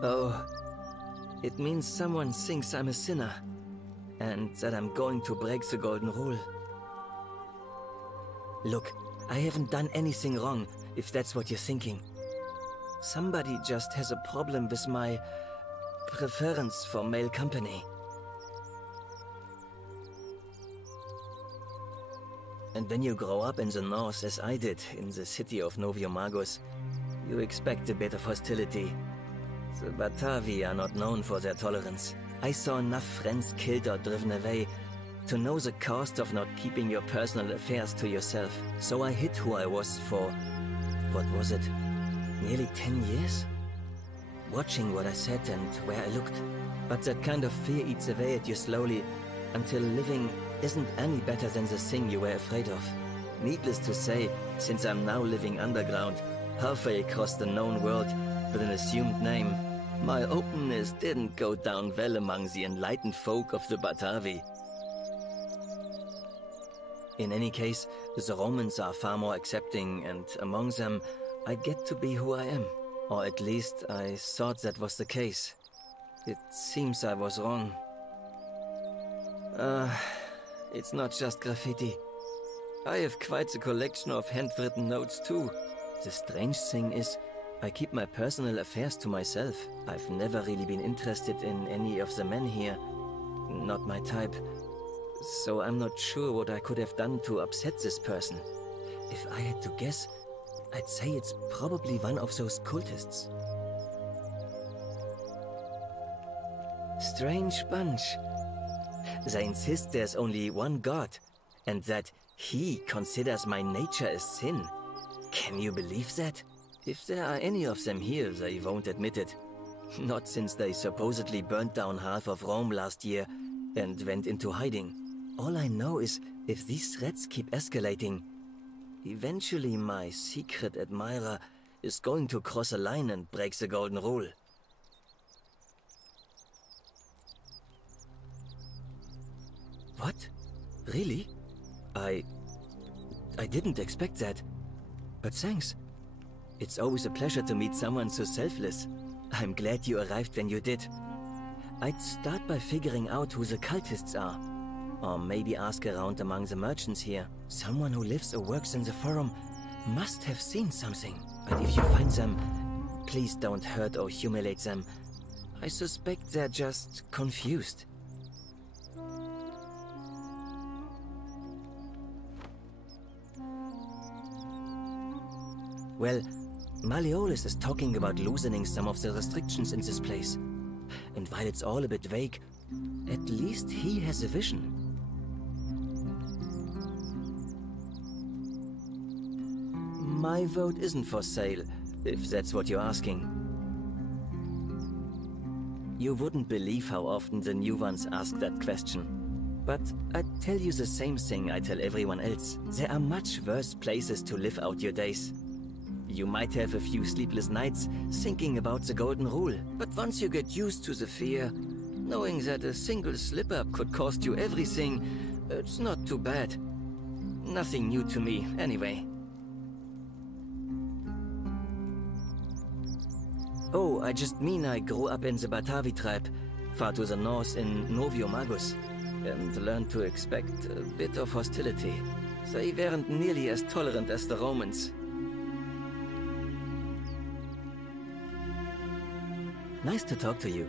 Oh, it means someone thinks I'm a sinner, and that I'm going to break the golden rule. Look, I haven't done anything wrong, if that's what you're thinking. Somebody just has a problem with my preference for male company. And when you grow up in the north, as I did, in the city of Noviomagus, you expect a bit of hostility. The Batavi are not known for their tolerance. I saw enough friends killed or driven away to know the cost of not keeping your personal affairs to yourself. So I hid who I was for, what was it, nearly 10 years? Watching what I said and where I looked. But that kind of fear eats away at you slowly, until living isn't any better than the thing you were afraid of. Needless to say, since I'm now living underground, halfway across the known world, with an assumed name, my openness didn't go down well among the enlightened folk of the Batavi. In any case, the Romans are far more accepting, and among them, I get to be who I am. Or at least, I thought that was the case. It seems I was wrong. It's not just graffiti. I have quite a collection of handwritten notes too. The strange thing is, I keep my personal affairs to myself. I've never really been interested in any of the men here. Not my type. So I'm not sure what I could have done to upset this person. If I had to guess, I'd say it's probably one of those cultists. Strange bunch. They insist there's only one God, and that he considers my nature a sin. Can you believe that? If there are any of them here, they won't admit it. Not since they supposedly burnt down half of Rome last year and went into hiding. All I know is, if these threats keep escalating, eventually my secret admirer is going to cross a line and break the golden rule. What? Really? I didn't expect that. But thanks. It's always a pleasure to meet someone so selfless. I'm glad you arrived when you did. I'd start by figuring out who the cultists are. Or maybe ask around among the merchants here. Someone who lives or works in the forum must have seen something. But if you find them, please don't hurt or humiliate them. I suspect they're just confused. Well, Malleolus is talking about loosening some of the restrictions in this place. And while it's all a bit vague, at least he has a vision. My vote isn't for sale, if that's what you're asking. You wouldn't believe how often the new ones ask that question. But I'd tell you the same thing I tell everyone else. There are much worse places to live out your days. You might have a few sleepless nights thinking about the golden rule, but once you get used to the fear, knowing that a single slip-up could cost you everything, it's not too bad. Nothing new to me, anyway. Oh, I just mean I grew up in the Batavi tribe, far to the north in Noviomagus, and learned to expect a bit of hostility. They weren't nearly as tolerant as the Romans. Nice to talk to you.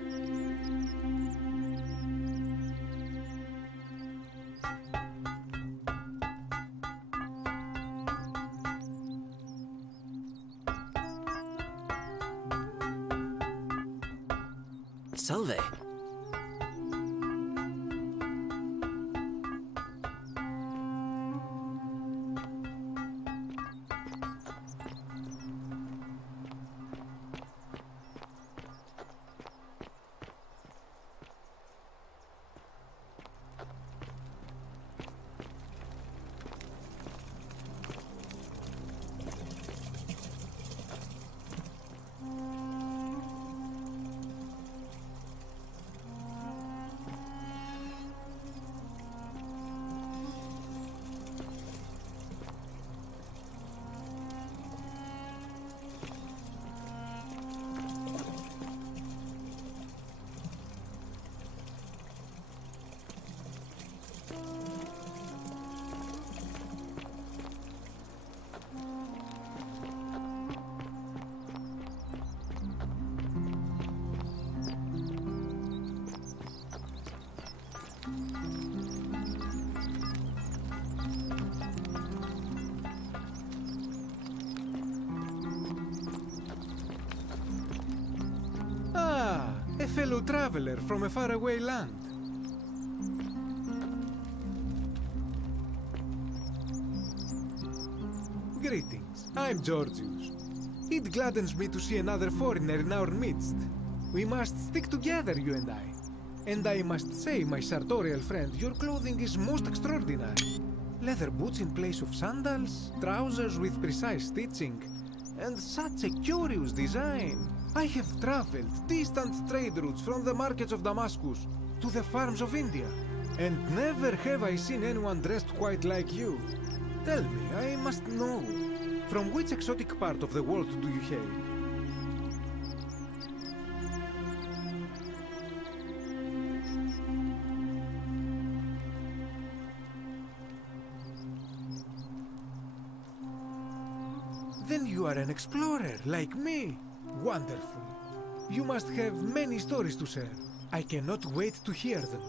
Salve. fellow traveler from a faraway land. Greetings, I'm Georgius. It gladdens me to see another foreigner in our midst. We must stick together, you and I. And I must say, my sartorial friend, your clothing is most extraordinary. Leather boots in place of sandals, trousers with precise stitching, and such a curious design. I have traveled distant trade routes from the markets of Damascus to the farms of India, and never have I seen anyone dressed quite like you. Tell me, I must know, from which exotic part of the world do you hail? Then you are an explorer, like me. Wonderful. You must have many stories to share. I cannot wait to hear them.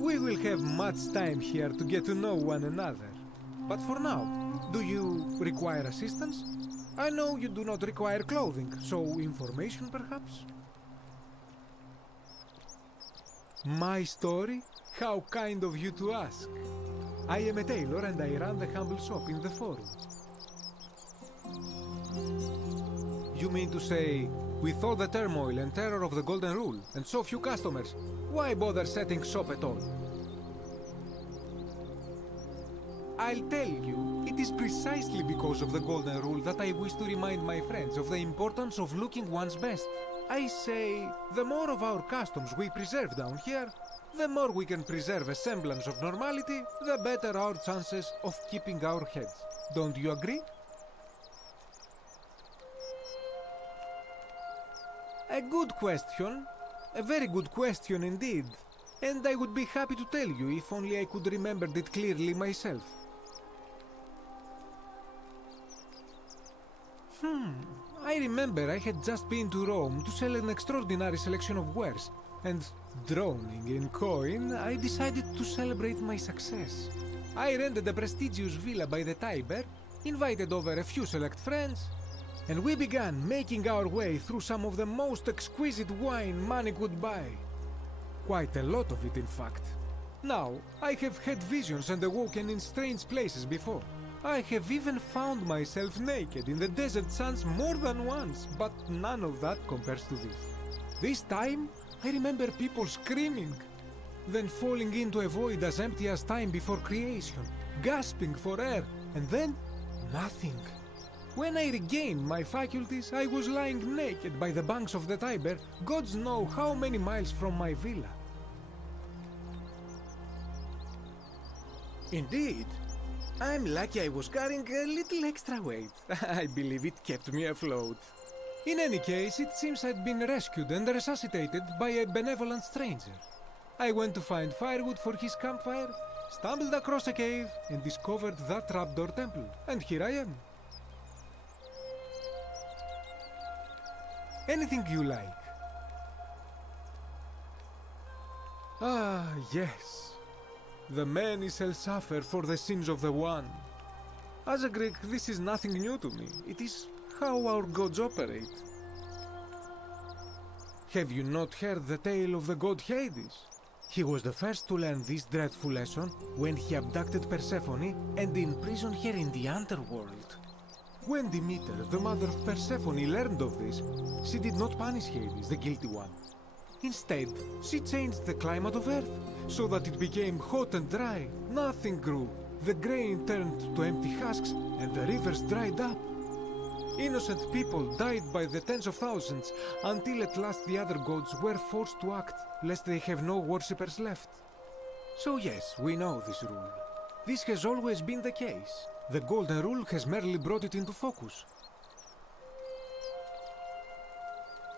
We will have much time here to get to know one another. But for now, do you require assistance? I know you do not require clothing, so information perhaps? My story? How kind of you to ask. I am a tailor and I run the humble shop in the forum. You mean to say, with all the turmoil and terror of the Golden Rule, and so few customers, why bother setting shop at all? I'll tell you, it is precisely because of the Golden Rule that I wish to remind my friends of the importance of looking one's best. I say, the more of our customs we preserve down here, the more we can preserve a semblance of normality, the better our chances of keeping our heads. Don't you agree? A good question. A very good question indeed. And I would be happy to tell you if only I could remember it clearly myself. I remember I had just been to Rome to sell an extraordinary selection of wares, and drowning in coin, I decided to celebrate my success. I rented a prestigious villa by the Tiber, invited over a few select friends, and we began making our way through some of the most exquisite wine money could buy. Quite a lot of it, in fact. Now, I have had visions and awoken in strange places before. I have even found myself naked in the desert sands more than once, but none of that compares to this. This time, I remember people screaming, then falling into a void as empty as time before creation, gasping for air, and then nothing. When I regained my faculties, I was lying naked by the banks of the Tiber, gods know how many miles from my villa. Indeed. I'm lucky I was carrying a little extra weight. I believe it kept me afloat. In any case, it seems I'd been rescued and resuscitated by a benevolent stranger. I went to find firewood for his campfire, stumbled across a cave, and discovered that trapdoor temple. And here I am. Anything you like. Ah, yes. The many shall suffer for the sins of the one. As a Greek, this is nothing new to me. It is how our gods operate. Have you not heard the tale of the god Hades? He was the first to learn this dreadful lesson when he abducted Persephone and imprisoned her in the underworld. When Demeter, the mother of Persephone, learned of this, she did not punish Hades, the guilty one. Instead, she changed the climate of Earth, so that it became hot and dry. Nothing grew. The grain turned to empty husks, and the rivers dried up. Innocent people died by the tens of thousands, until at last the other gods were forced to act, lest they have no worshippers left. So yes, we know this rule. This has always been the case. The Golden Rule has merely brought it into focus.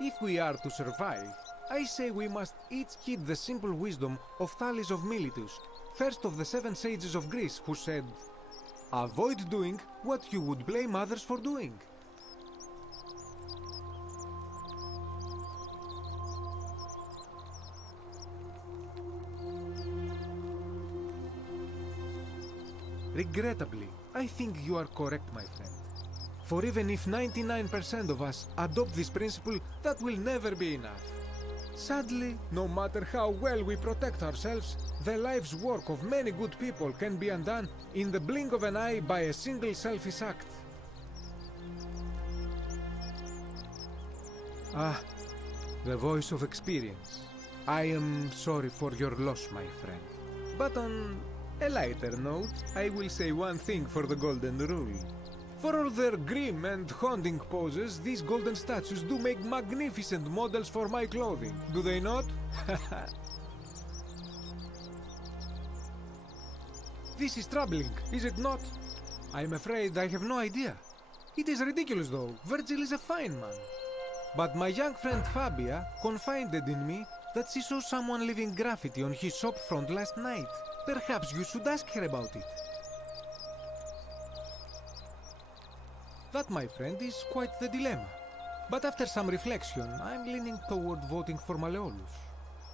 If we are to survive, I say we must each heed the simple wisdom of Thales of Miletus, first of the 7 sages of Greece, who said, "Avoid doing what you would blame others for doing." Regrettably, I think you are correct, my friend. For even if 99% of us adopt this principle, that will never be enough. Sadly, no matter how well we protect ourselves, the life's work of many good people can be undone in the blink of an eye by a single selfish act. Ah, the voice of experience. I am sorry for your loss, my friend. But on a lighter note, I will say one thing for the Golden Rule. For all their grim and haunting poses, these golden statues do make magnificent models for my clothing, do they not? This is troubling, is it not? I am afraid I have no idea. It is ridiculous though, Virgil is a fine man. But my young friend Fabia confided in me that she saw someone leaving graffiti on his shop front last night. Perhaps you should ask her about it. That, my friend, is quite the dilemma. But after some reflection, I'm leaning toward voting for Malleolus.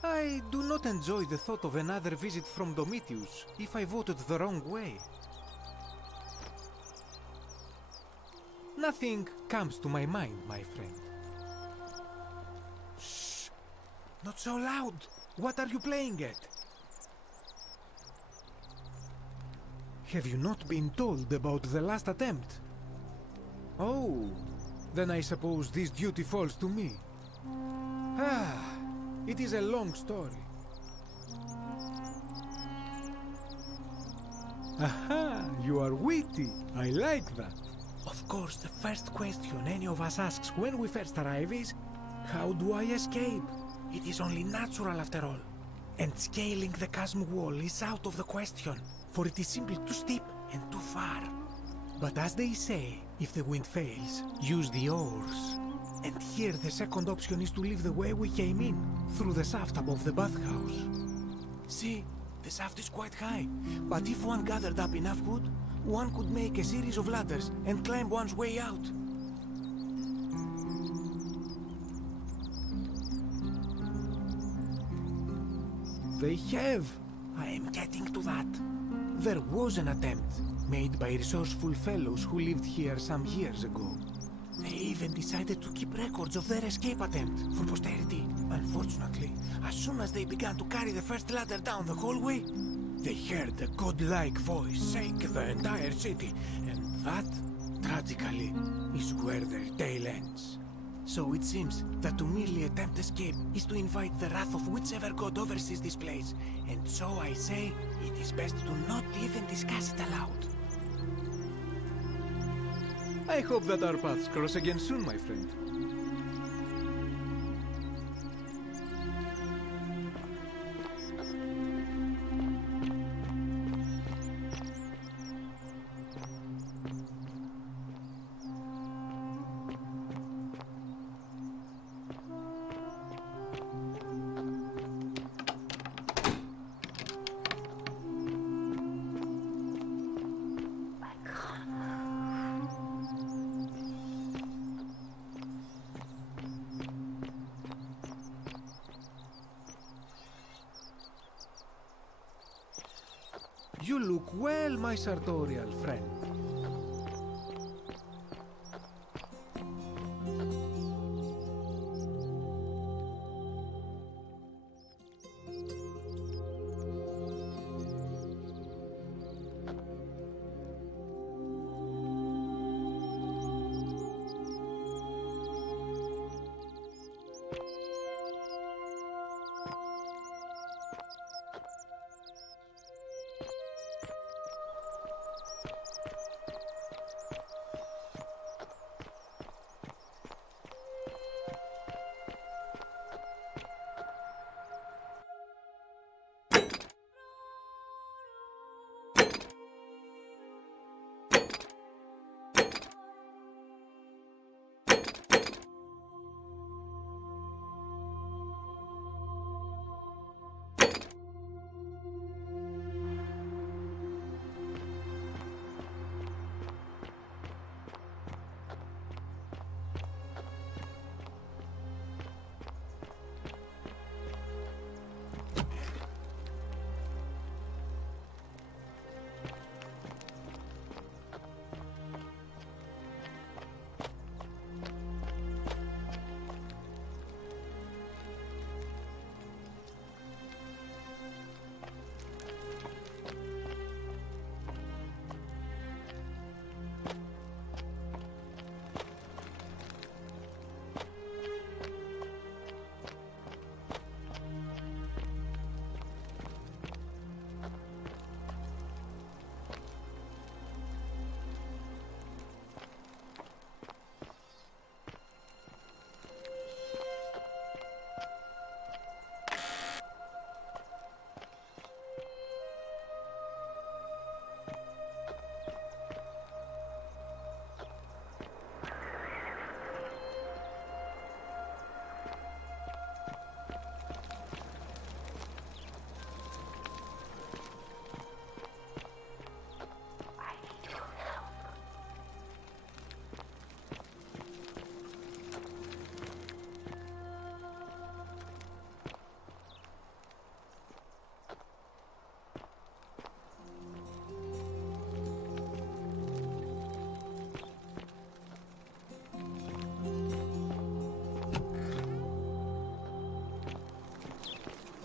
I do not enjoy the thought of another visit from Domitius if I voted the wrong way. Nothing comes to my mind, my friend. Shh! Not so loud! What are you playing at? Have you not been told about the last attempt? Oh, then I suppose this duty falls to me. Ah, it is a long story. Aha, you are witty. I like that. Of course, the first question any of us asks when we first arrive is, how do I escape? It is only natural after all. And scaling the chasm wall is out of the question, for it is simply too steep and too far. But as they say, if the wind fails, use the oars. And here the second option is to leave the way we came in, through the shaft above the bathhouse. See, the shaft is quite high, but if one gathered up enough wood, one could make a series of ladders and climb one's way out. They have. I am getting to that. There was an attempt made by resourceful fellows who lived here some years ago. They even decided to keep records of their escape attempt for posterity. Unfortunately, as soon as they began to carry the first ladder down the hallway, they heard a godlike voice saying the entire city, and that, tragically, is where their tale ends. So it seems that to merely attempt escape is to invite the wrath of whichever god oversees this place, and so I say it is best to not even discuss it aloud. I hope that our paths cross again soon, my friend. You look well, my sartorial friend.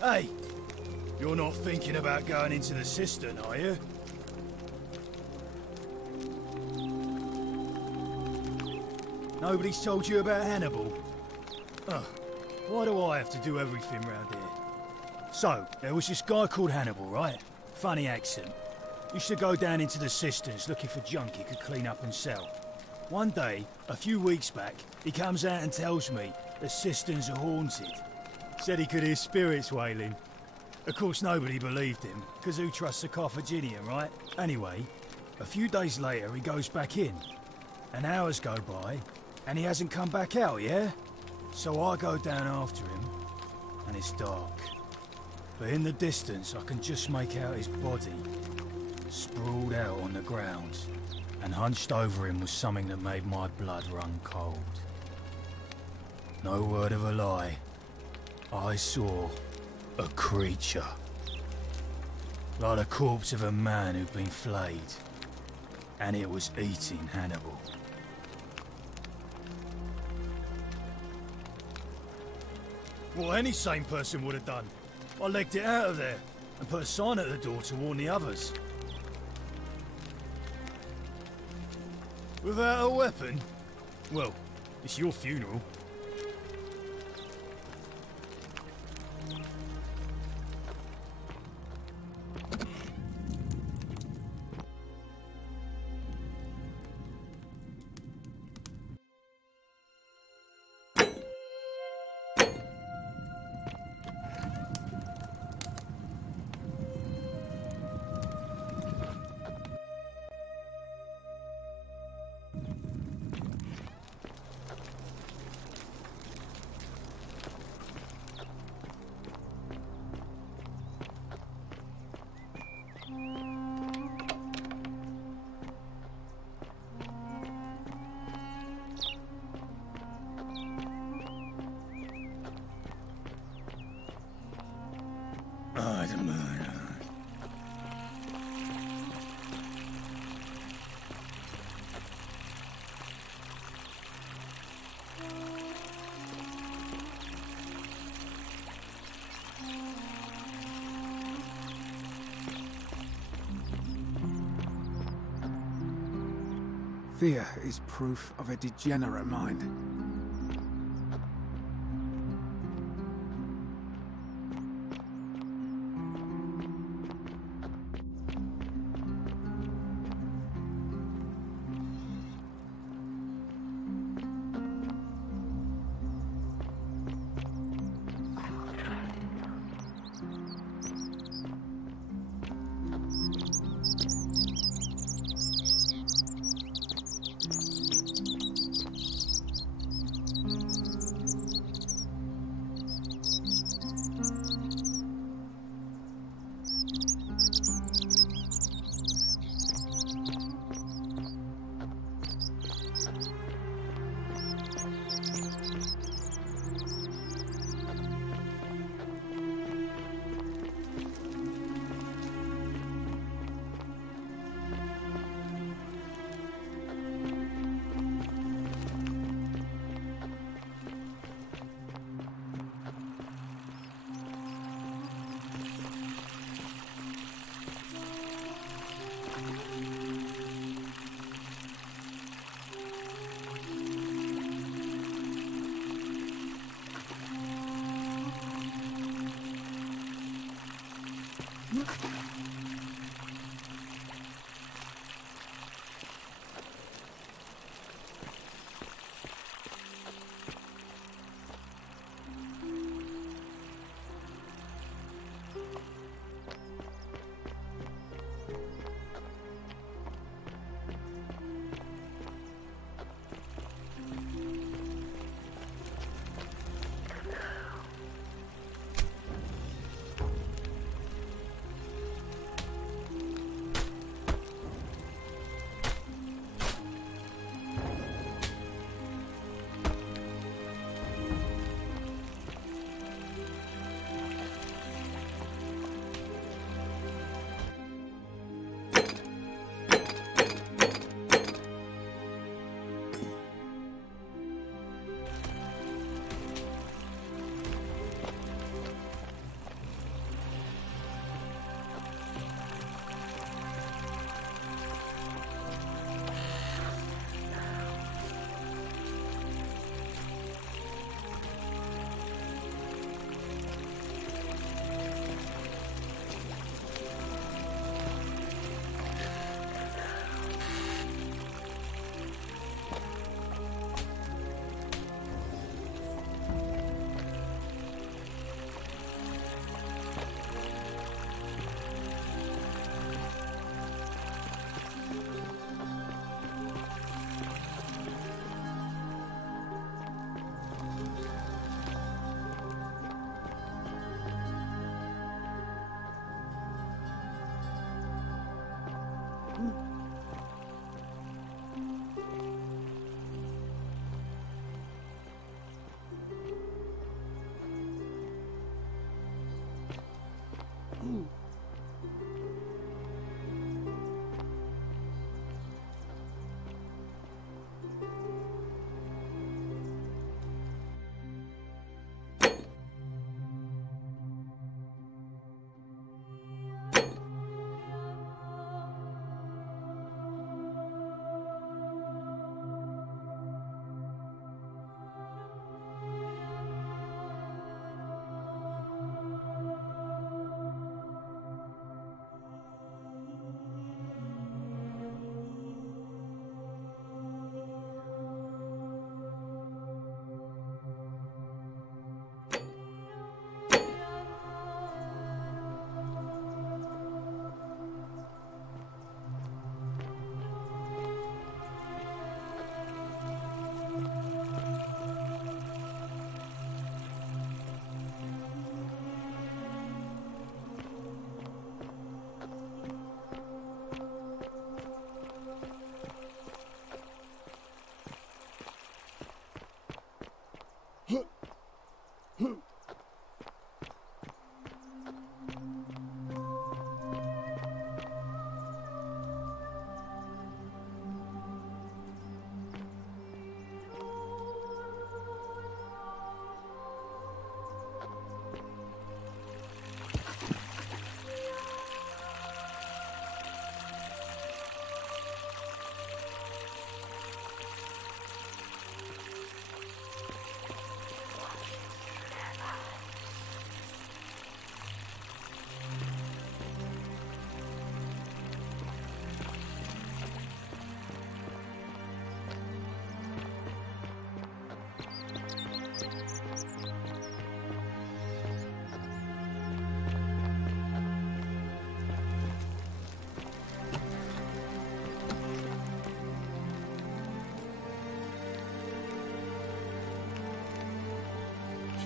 Hey, you're not thinking about going into the cistern, are you? Nobody's told you about Hannibal? Ugh, why do I have to do everything round here? So, there was this guy called Hannibal, right? Funny accent. Used to go down into the cisterns looking for junk he could clean up and sell. One day, a few weeks back, he comes out and tells me the cisterns are haunted. Said he could hear spirits wailing. Of course, nobody believed him, because who trusts a Carthaginian, right? Anyway, a few days later, he goes back in. And hours go by, and he hasn't come back out, yeah? So I go down after him, and it's dark. But in the distance, I can just make out his body, sprawled out on the ground, and hunched over him was something that made my blood run cold. No word of a lie, I saw a creature. Like the corpse of a man who'd been flayed, and it was eating Hannibal. What any sane person would have done. I legged it out of there and put a sign at the door to warn the others. Without a weapon? Well, it's your funeral. Fear is proof of a degenerate mind.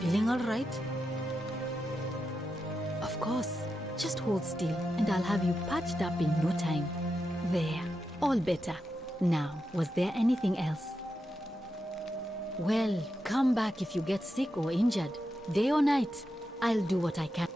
Feeling all right? Of course. Just hold still, and I'll have you patched up in no time. There. All better. Now, was there anything else? Well, come back if you get sick or injured. Day or night, I'll do what I can.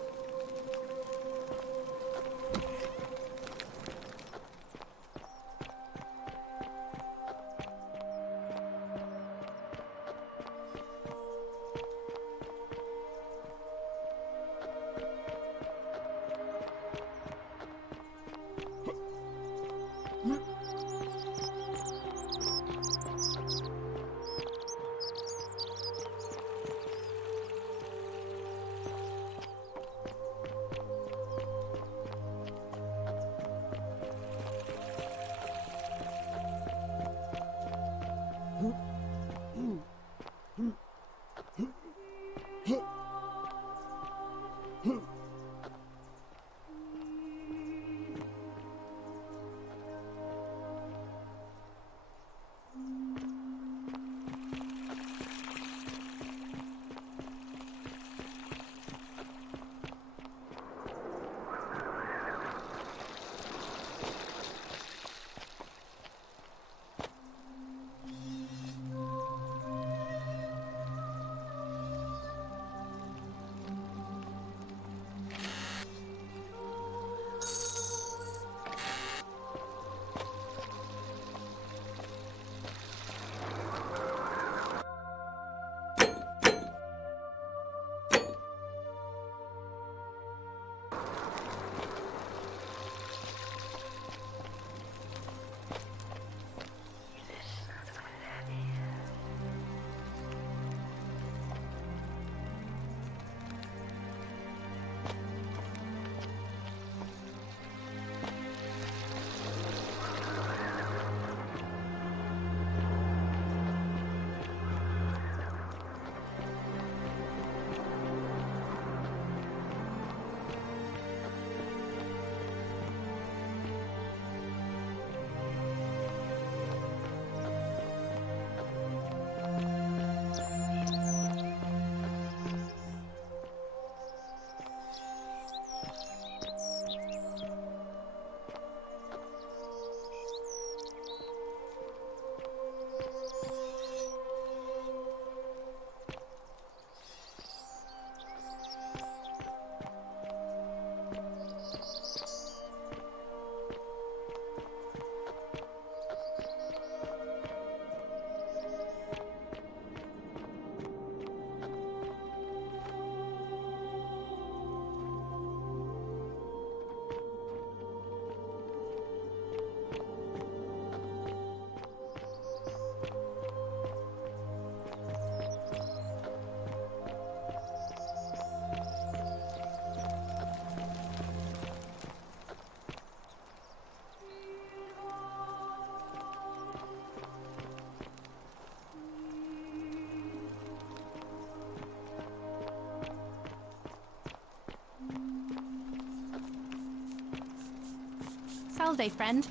Salve, friend.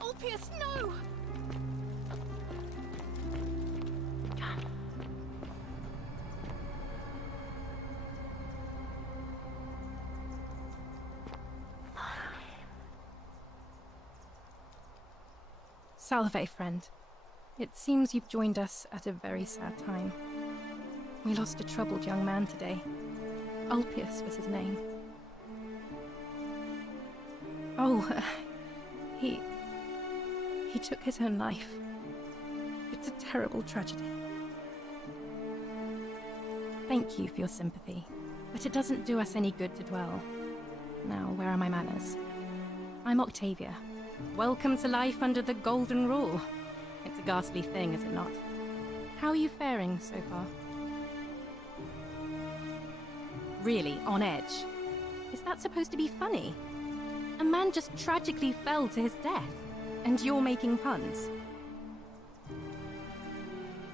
Ulpius, no! Salve, friend. It seems you've joined us at a very sad time. We lost a troubled young man today. Ulpius was his name. Oh, he took his own life. It's a terrible tragedy. Thank you for your sympathy, but it doesn't do us any good to dwell. Now, where are my manners? I'm Octavia. Welcome to life under the Golden Rule. It's a ghastly thing, is it not? How are you faring so far? Really, on edge? Is that supposed to be funny? A man just tragically fell to his death, and you're making puns.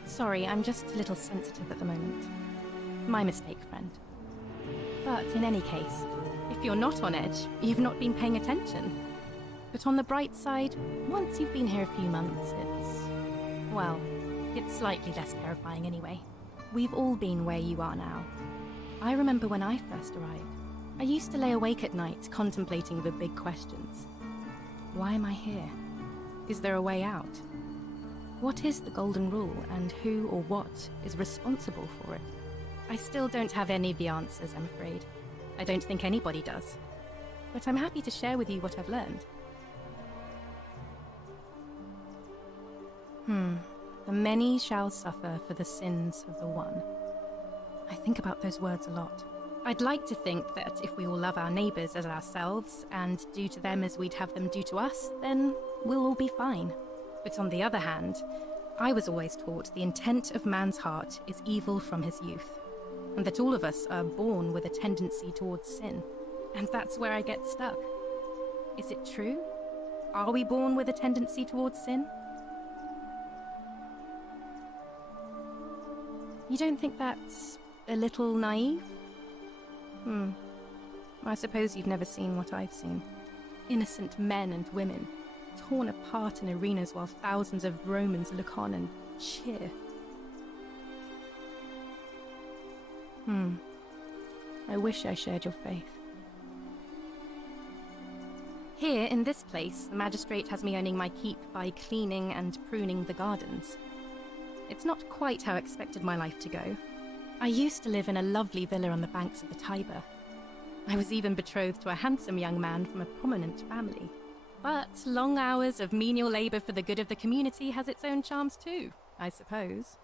Sorry, I'm just a little sensitive at the moment. My mistake, friend. But in any case, if you're not on edge, you've not been paying attention. But on the bright side, once you've been here a few months, well, it's slightly less terrifying anyway. We've all been where you are now. I remember when I first arrived. I used to lay awake at night contemplating the big questions. Why am I here? Is there a way out? What is the Golden Rule, and who or what is responsible for it? I still don't have any of the answers, I'm afraid. I don't think anybody does. But I'm happy to share with you what I've learned. The many shall suffer for the sins of the one. I think about those words a lot. I'd like to think that if we all love our neighbours as ourselves, and do to them as we'd have them do to us, then we'll all be fine. But on the other hand, I was always taught the intent of man's heart is evil from his youth, and that all of us are born with a tendency towards sin. And that's where I get stuck. Is it true? Are we born with a tendency towards sin? You don't think that's a little naive? I suppose you've never seen what I've seen. Innocent men and women, torn apart in arenas while thousands of Romans look on and cheer. I wish I shared your faith. Here, in this place, the magistrate has me earning my keep by cleaning and pruning the gardens. It's not quite how I expected my life to go. I used to live in a lovely villa on the banks of the Tiber. I was even betrothed to a handsome young man from a prominent family. But long hours of menial labour for the good of the community has its own charms too, I suppose.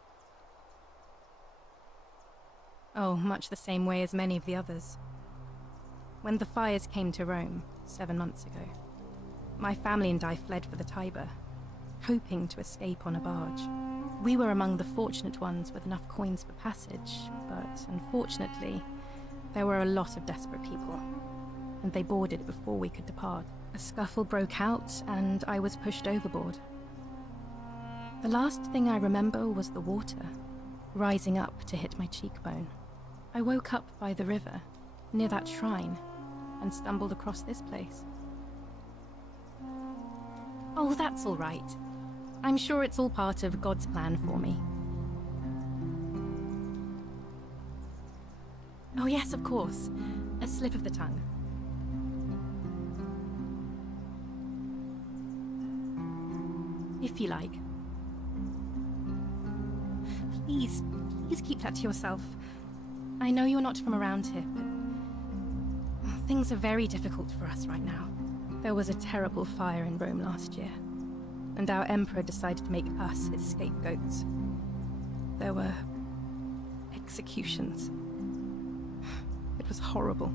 Oh, much the same way as many of the others. When the fires came to Rome 7 months ago, my family and I fled for the Tiber, hoping to escape on a barge. We were among the fortunate ones with enough coins for passage, but unfortunately, there were a lot of desperate people, and they boarded before we could depart. A scuffle broke out, and I was pushed overboard. The last thing I remember was the water, rising up to hit my cheekbone. I woke up by the river, near that shrine, and stumbled across this place. Oh, that's all right. I'm sure it's all part of God's plan for me. Oh yes, of course. A slip of the tongue. If you like. Please keep that to yourself. I know you're not from around here, but things are very difficult for us right now. There was a terrible fire in Rome last year, and our emperor decided to make us his scapegoats. There were executions. It was horrible.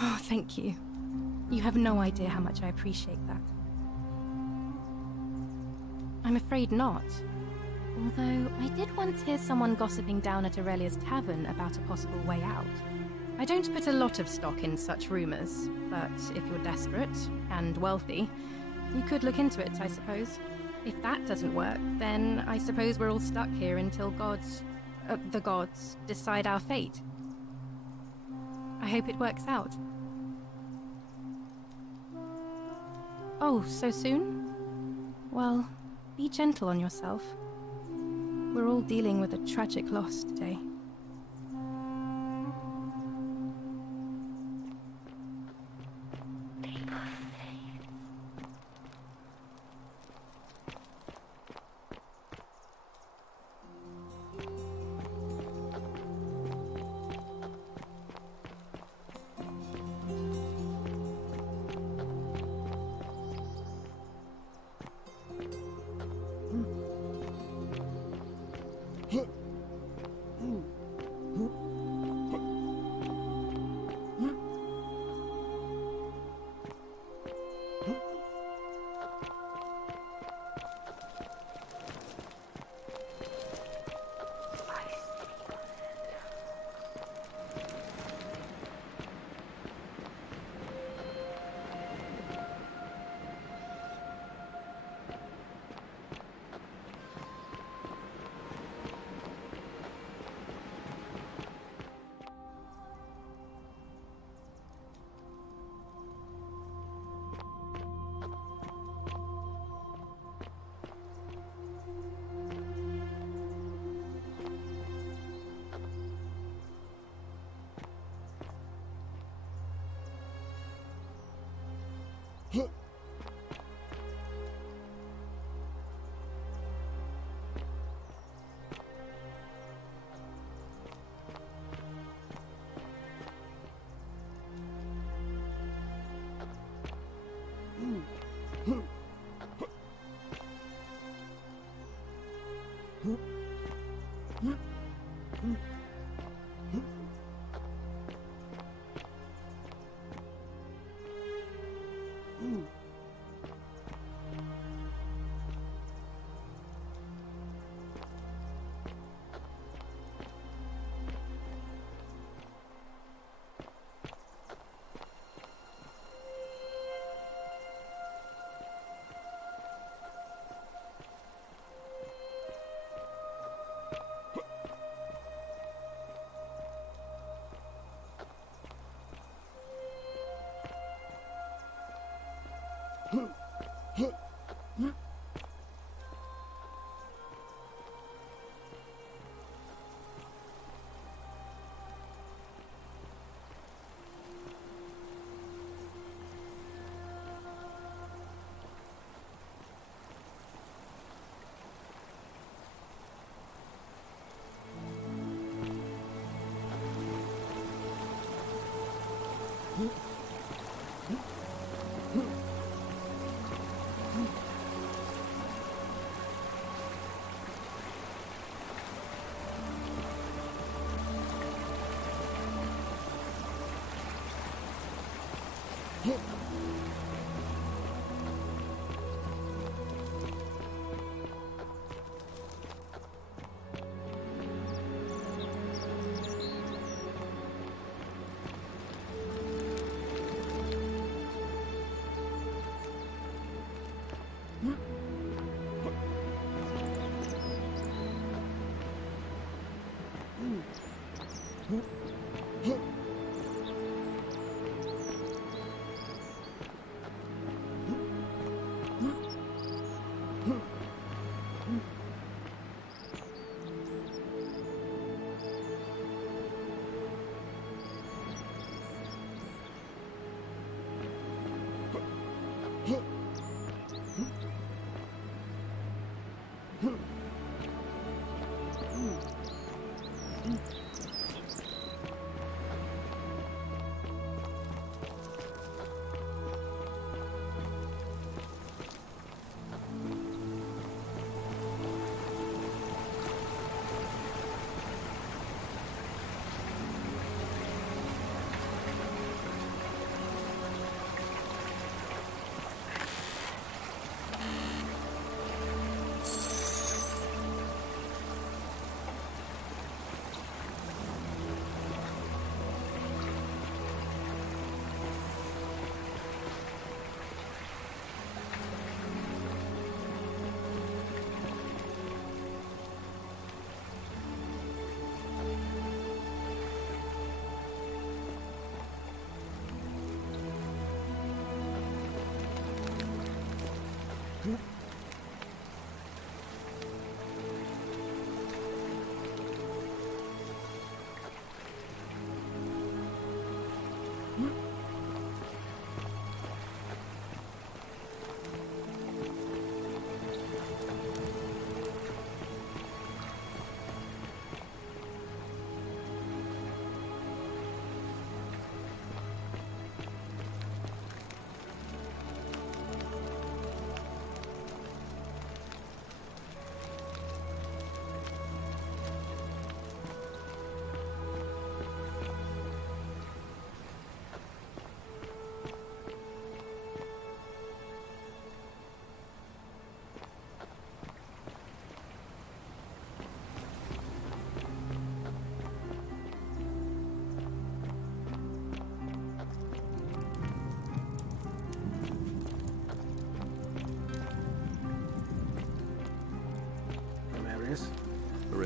Oh, thank you. You have no idea how much I appreciate that. I'm afraid not. Although, I did once hear someone gossiping down at Aurelia's tavern about a possible way out. I don't put a lot of stock in such rumors, but if you're desperate and wealthy, You could look into it, I suppose. If that doesn't work, then I suppose we're all stuck here until the gods decide our fate. I hope it works out. Oh, so soon? Well, be gentle on yourself. We're all dealing with a tragic loss today.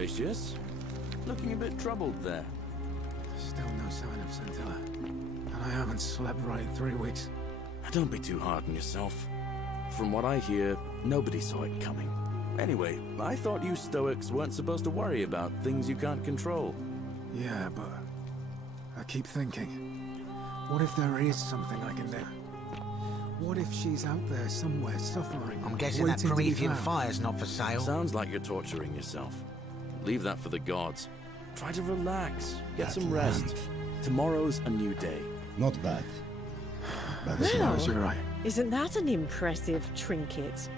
gracious. Looking a bit troubled there. Still no sign of Scintilla. And I haven't slept right in 3 weeks. Don't be too hard on yourself. From what I hear, nobody saw it coming. Anyway, I thought you Stoics weren't supposed to worry about things you can't control. Yeah, but I keep thinking, what if there is something I can do? What if she's out there somewhere suffering? I'm guessing that Promethean fire's not for sale. Sounds like you're torturing yourself. Leave that for the gods. Try to relax, get some rest. Tomorrow's a new day. Not bad. But Well, you're right. Isn't that an impressive trinket?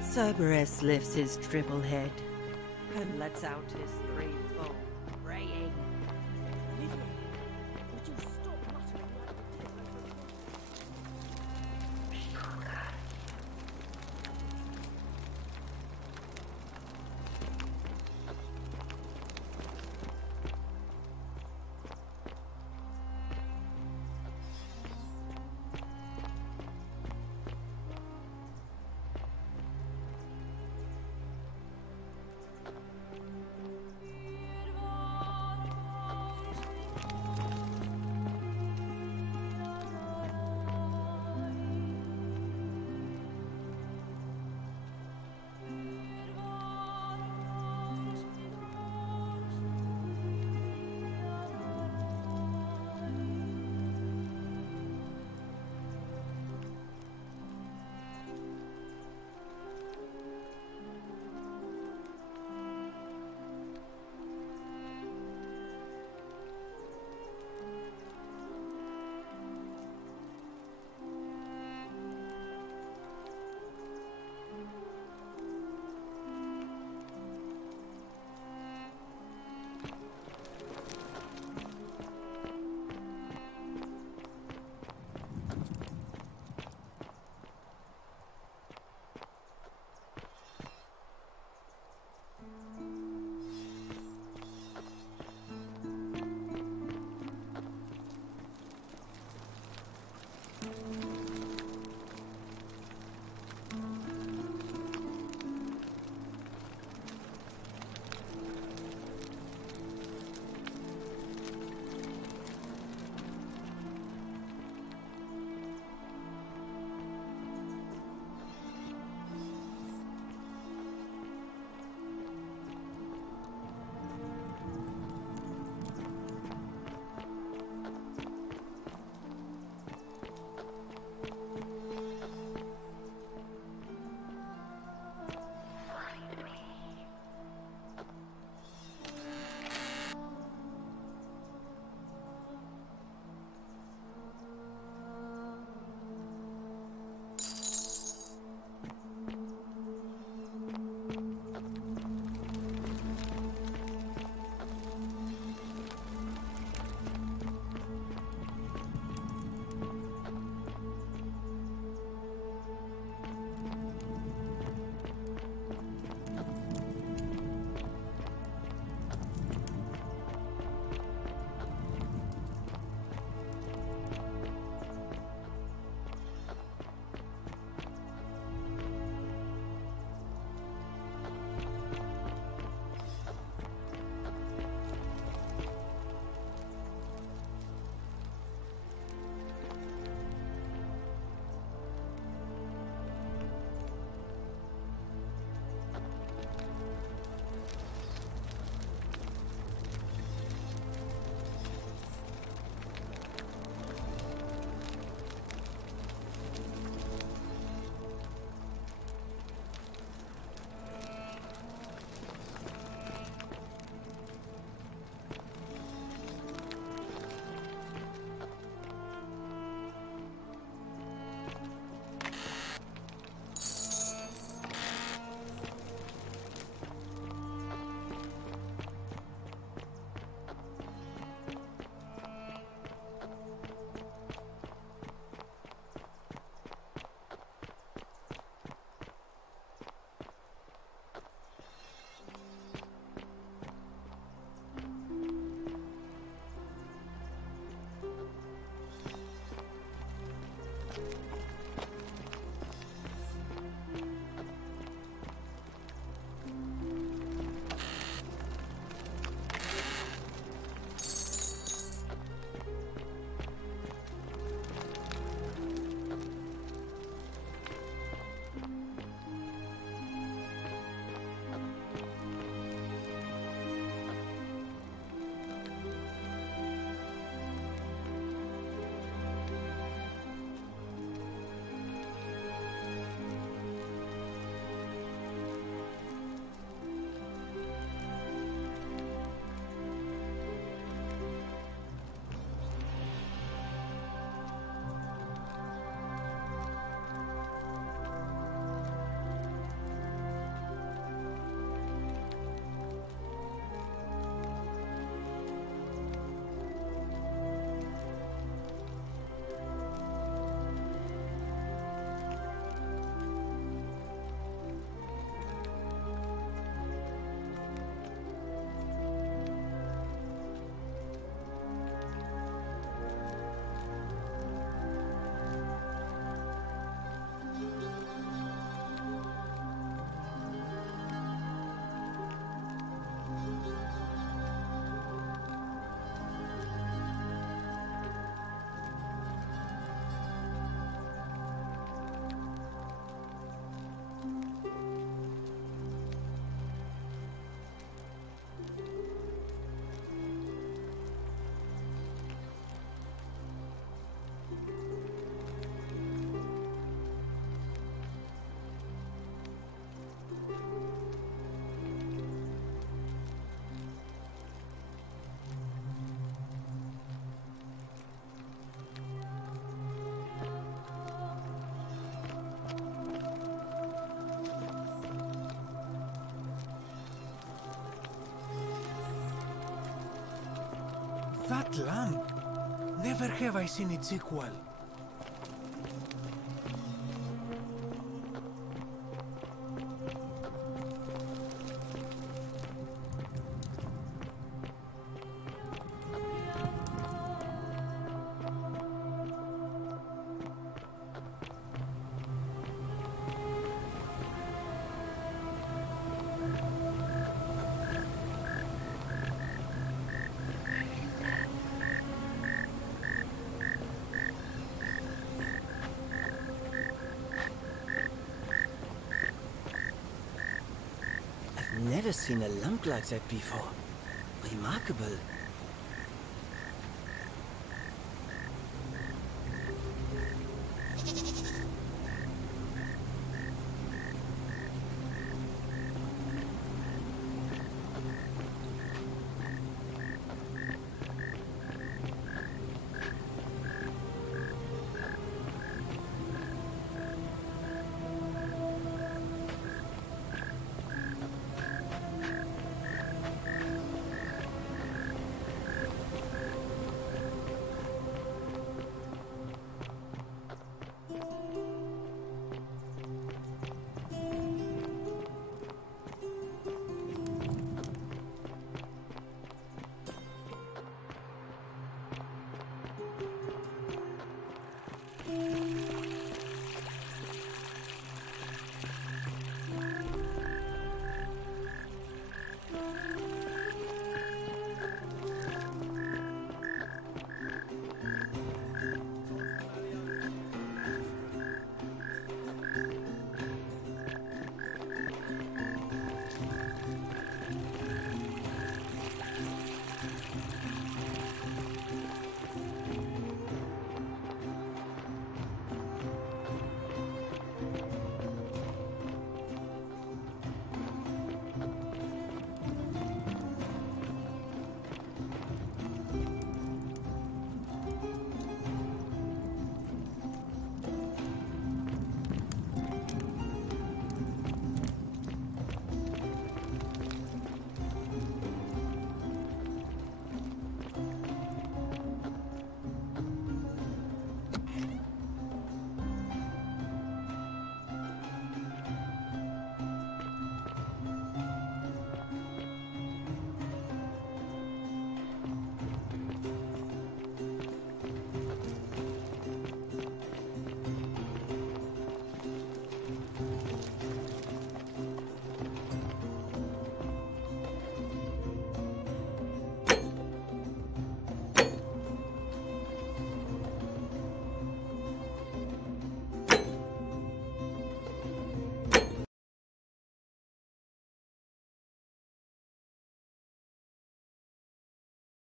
Cerberus lifts his triple head and lets out his threefold braying. That lamp! Never have I seen its equal. Never seen a lamp like that before. Remarkable.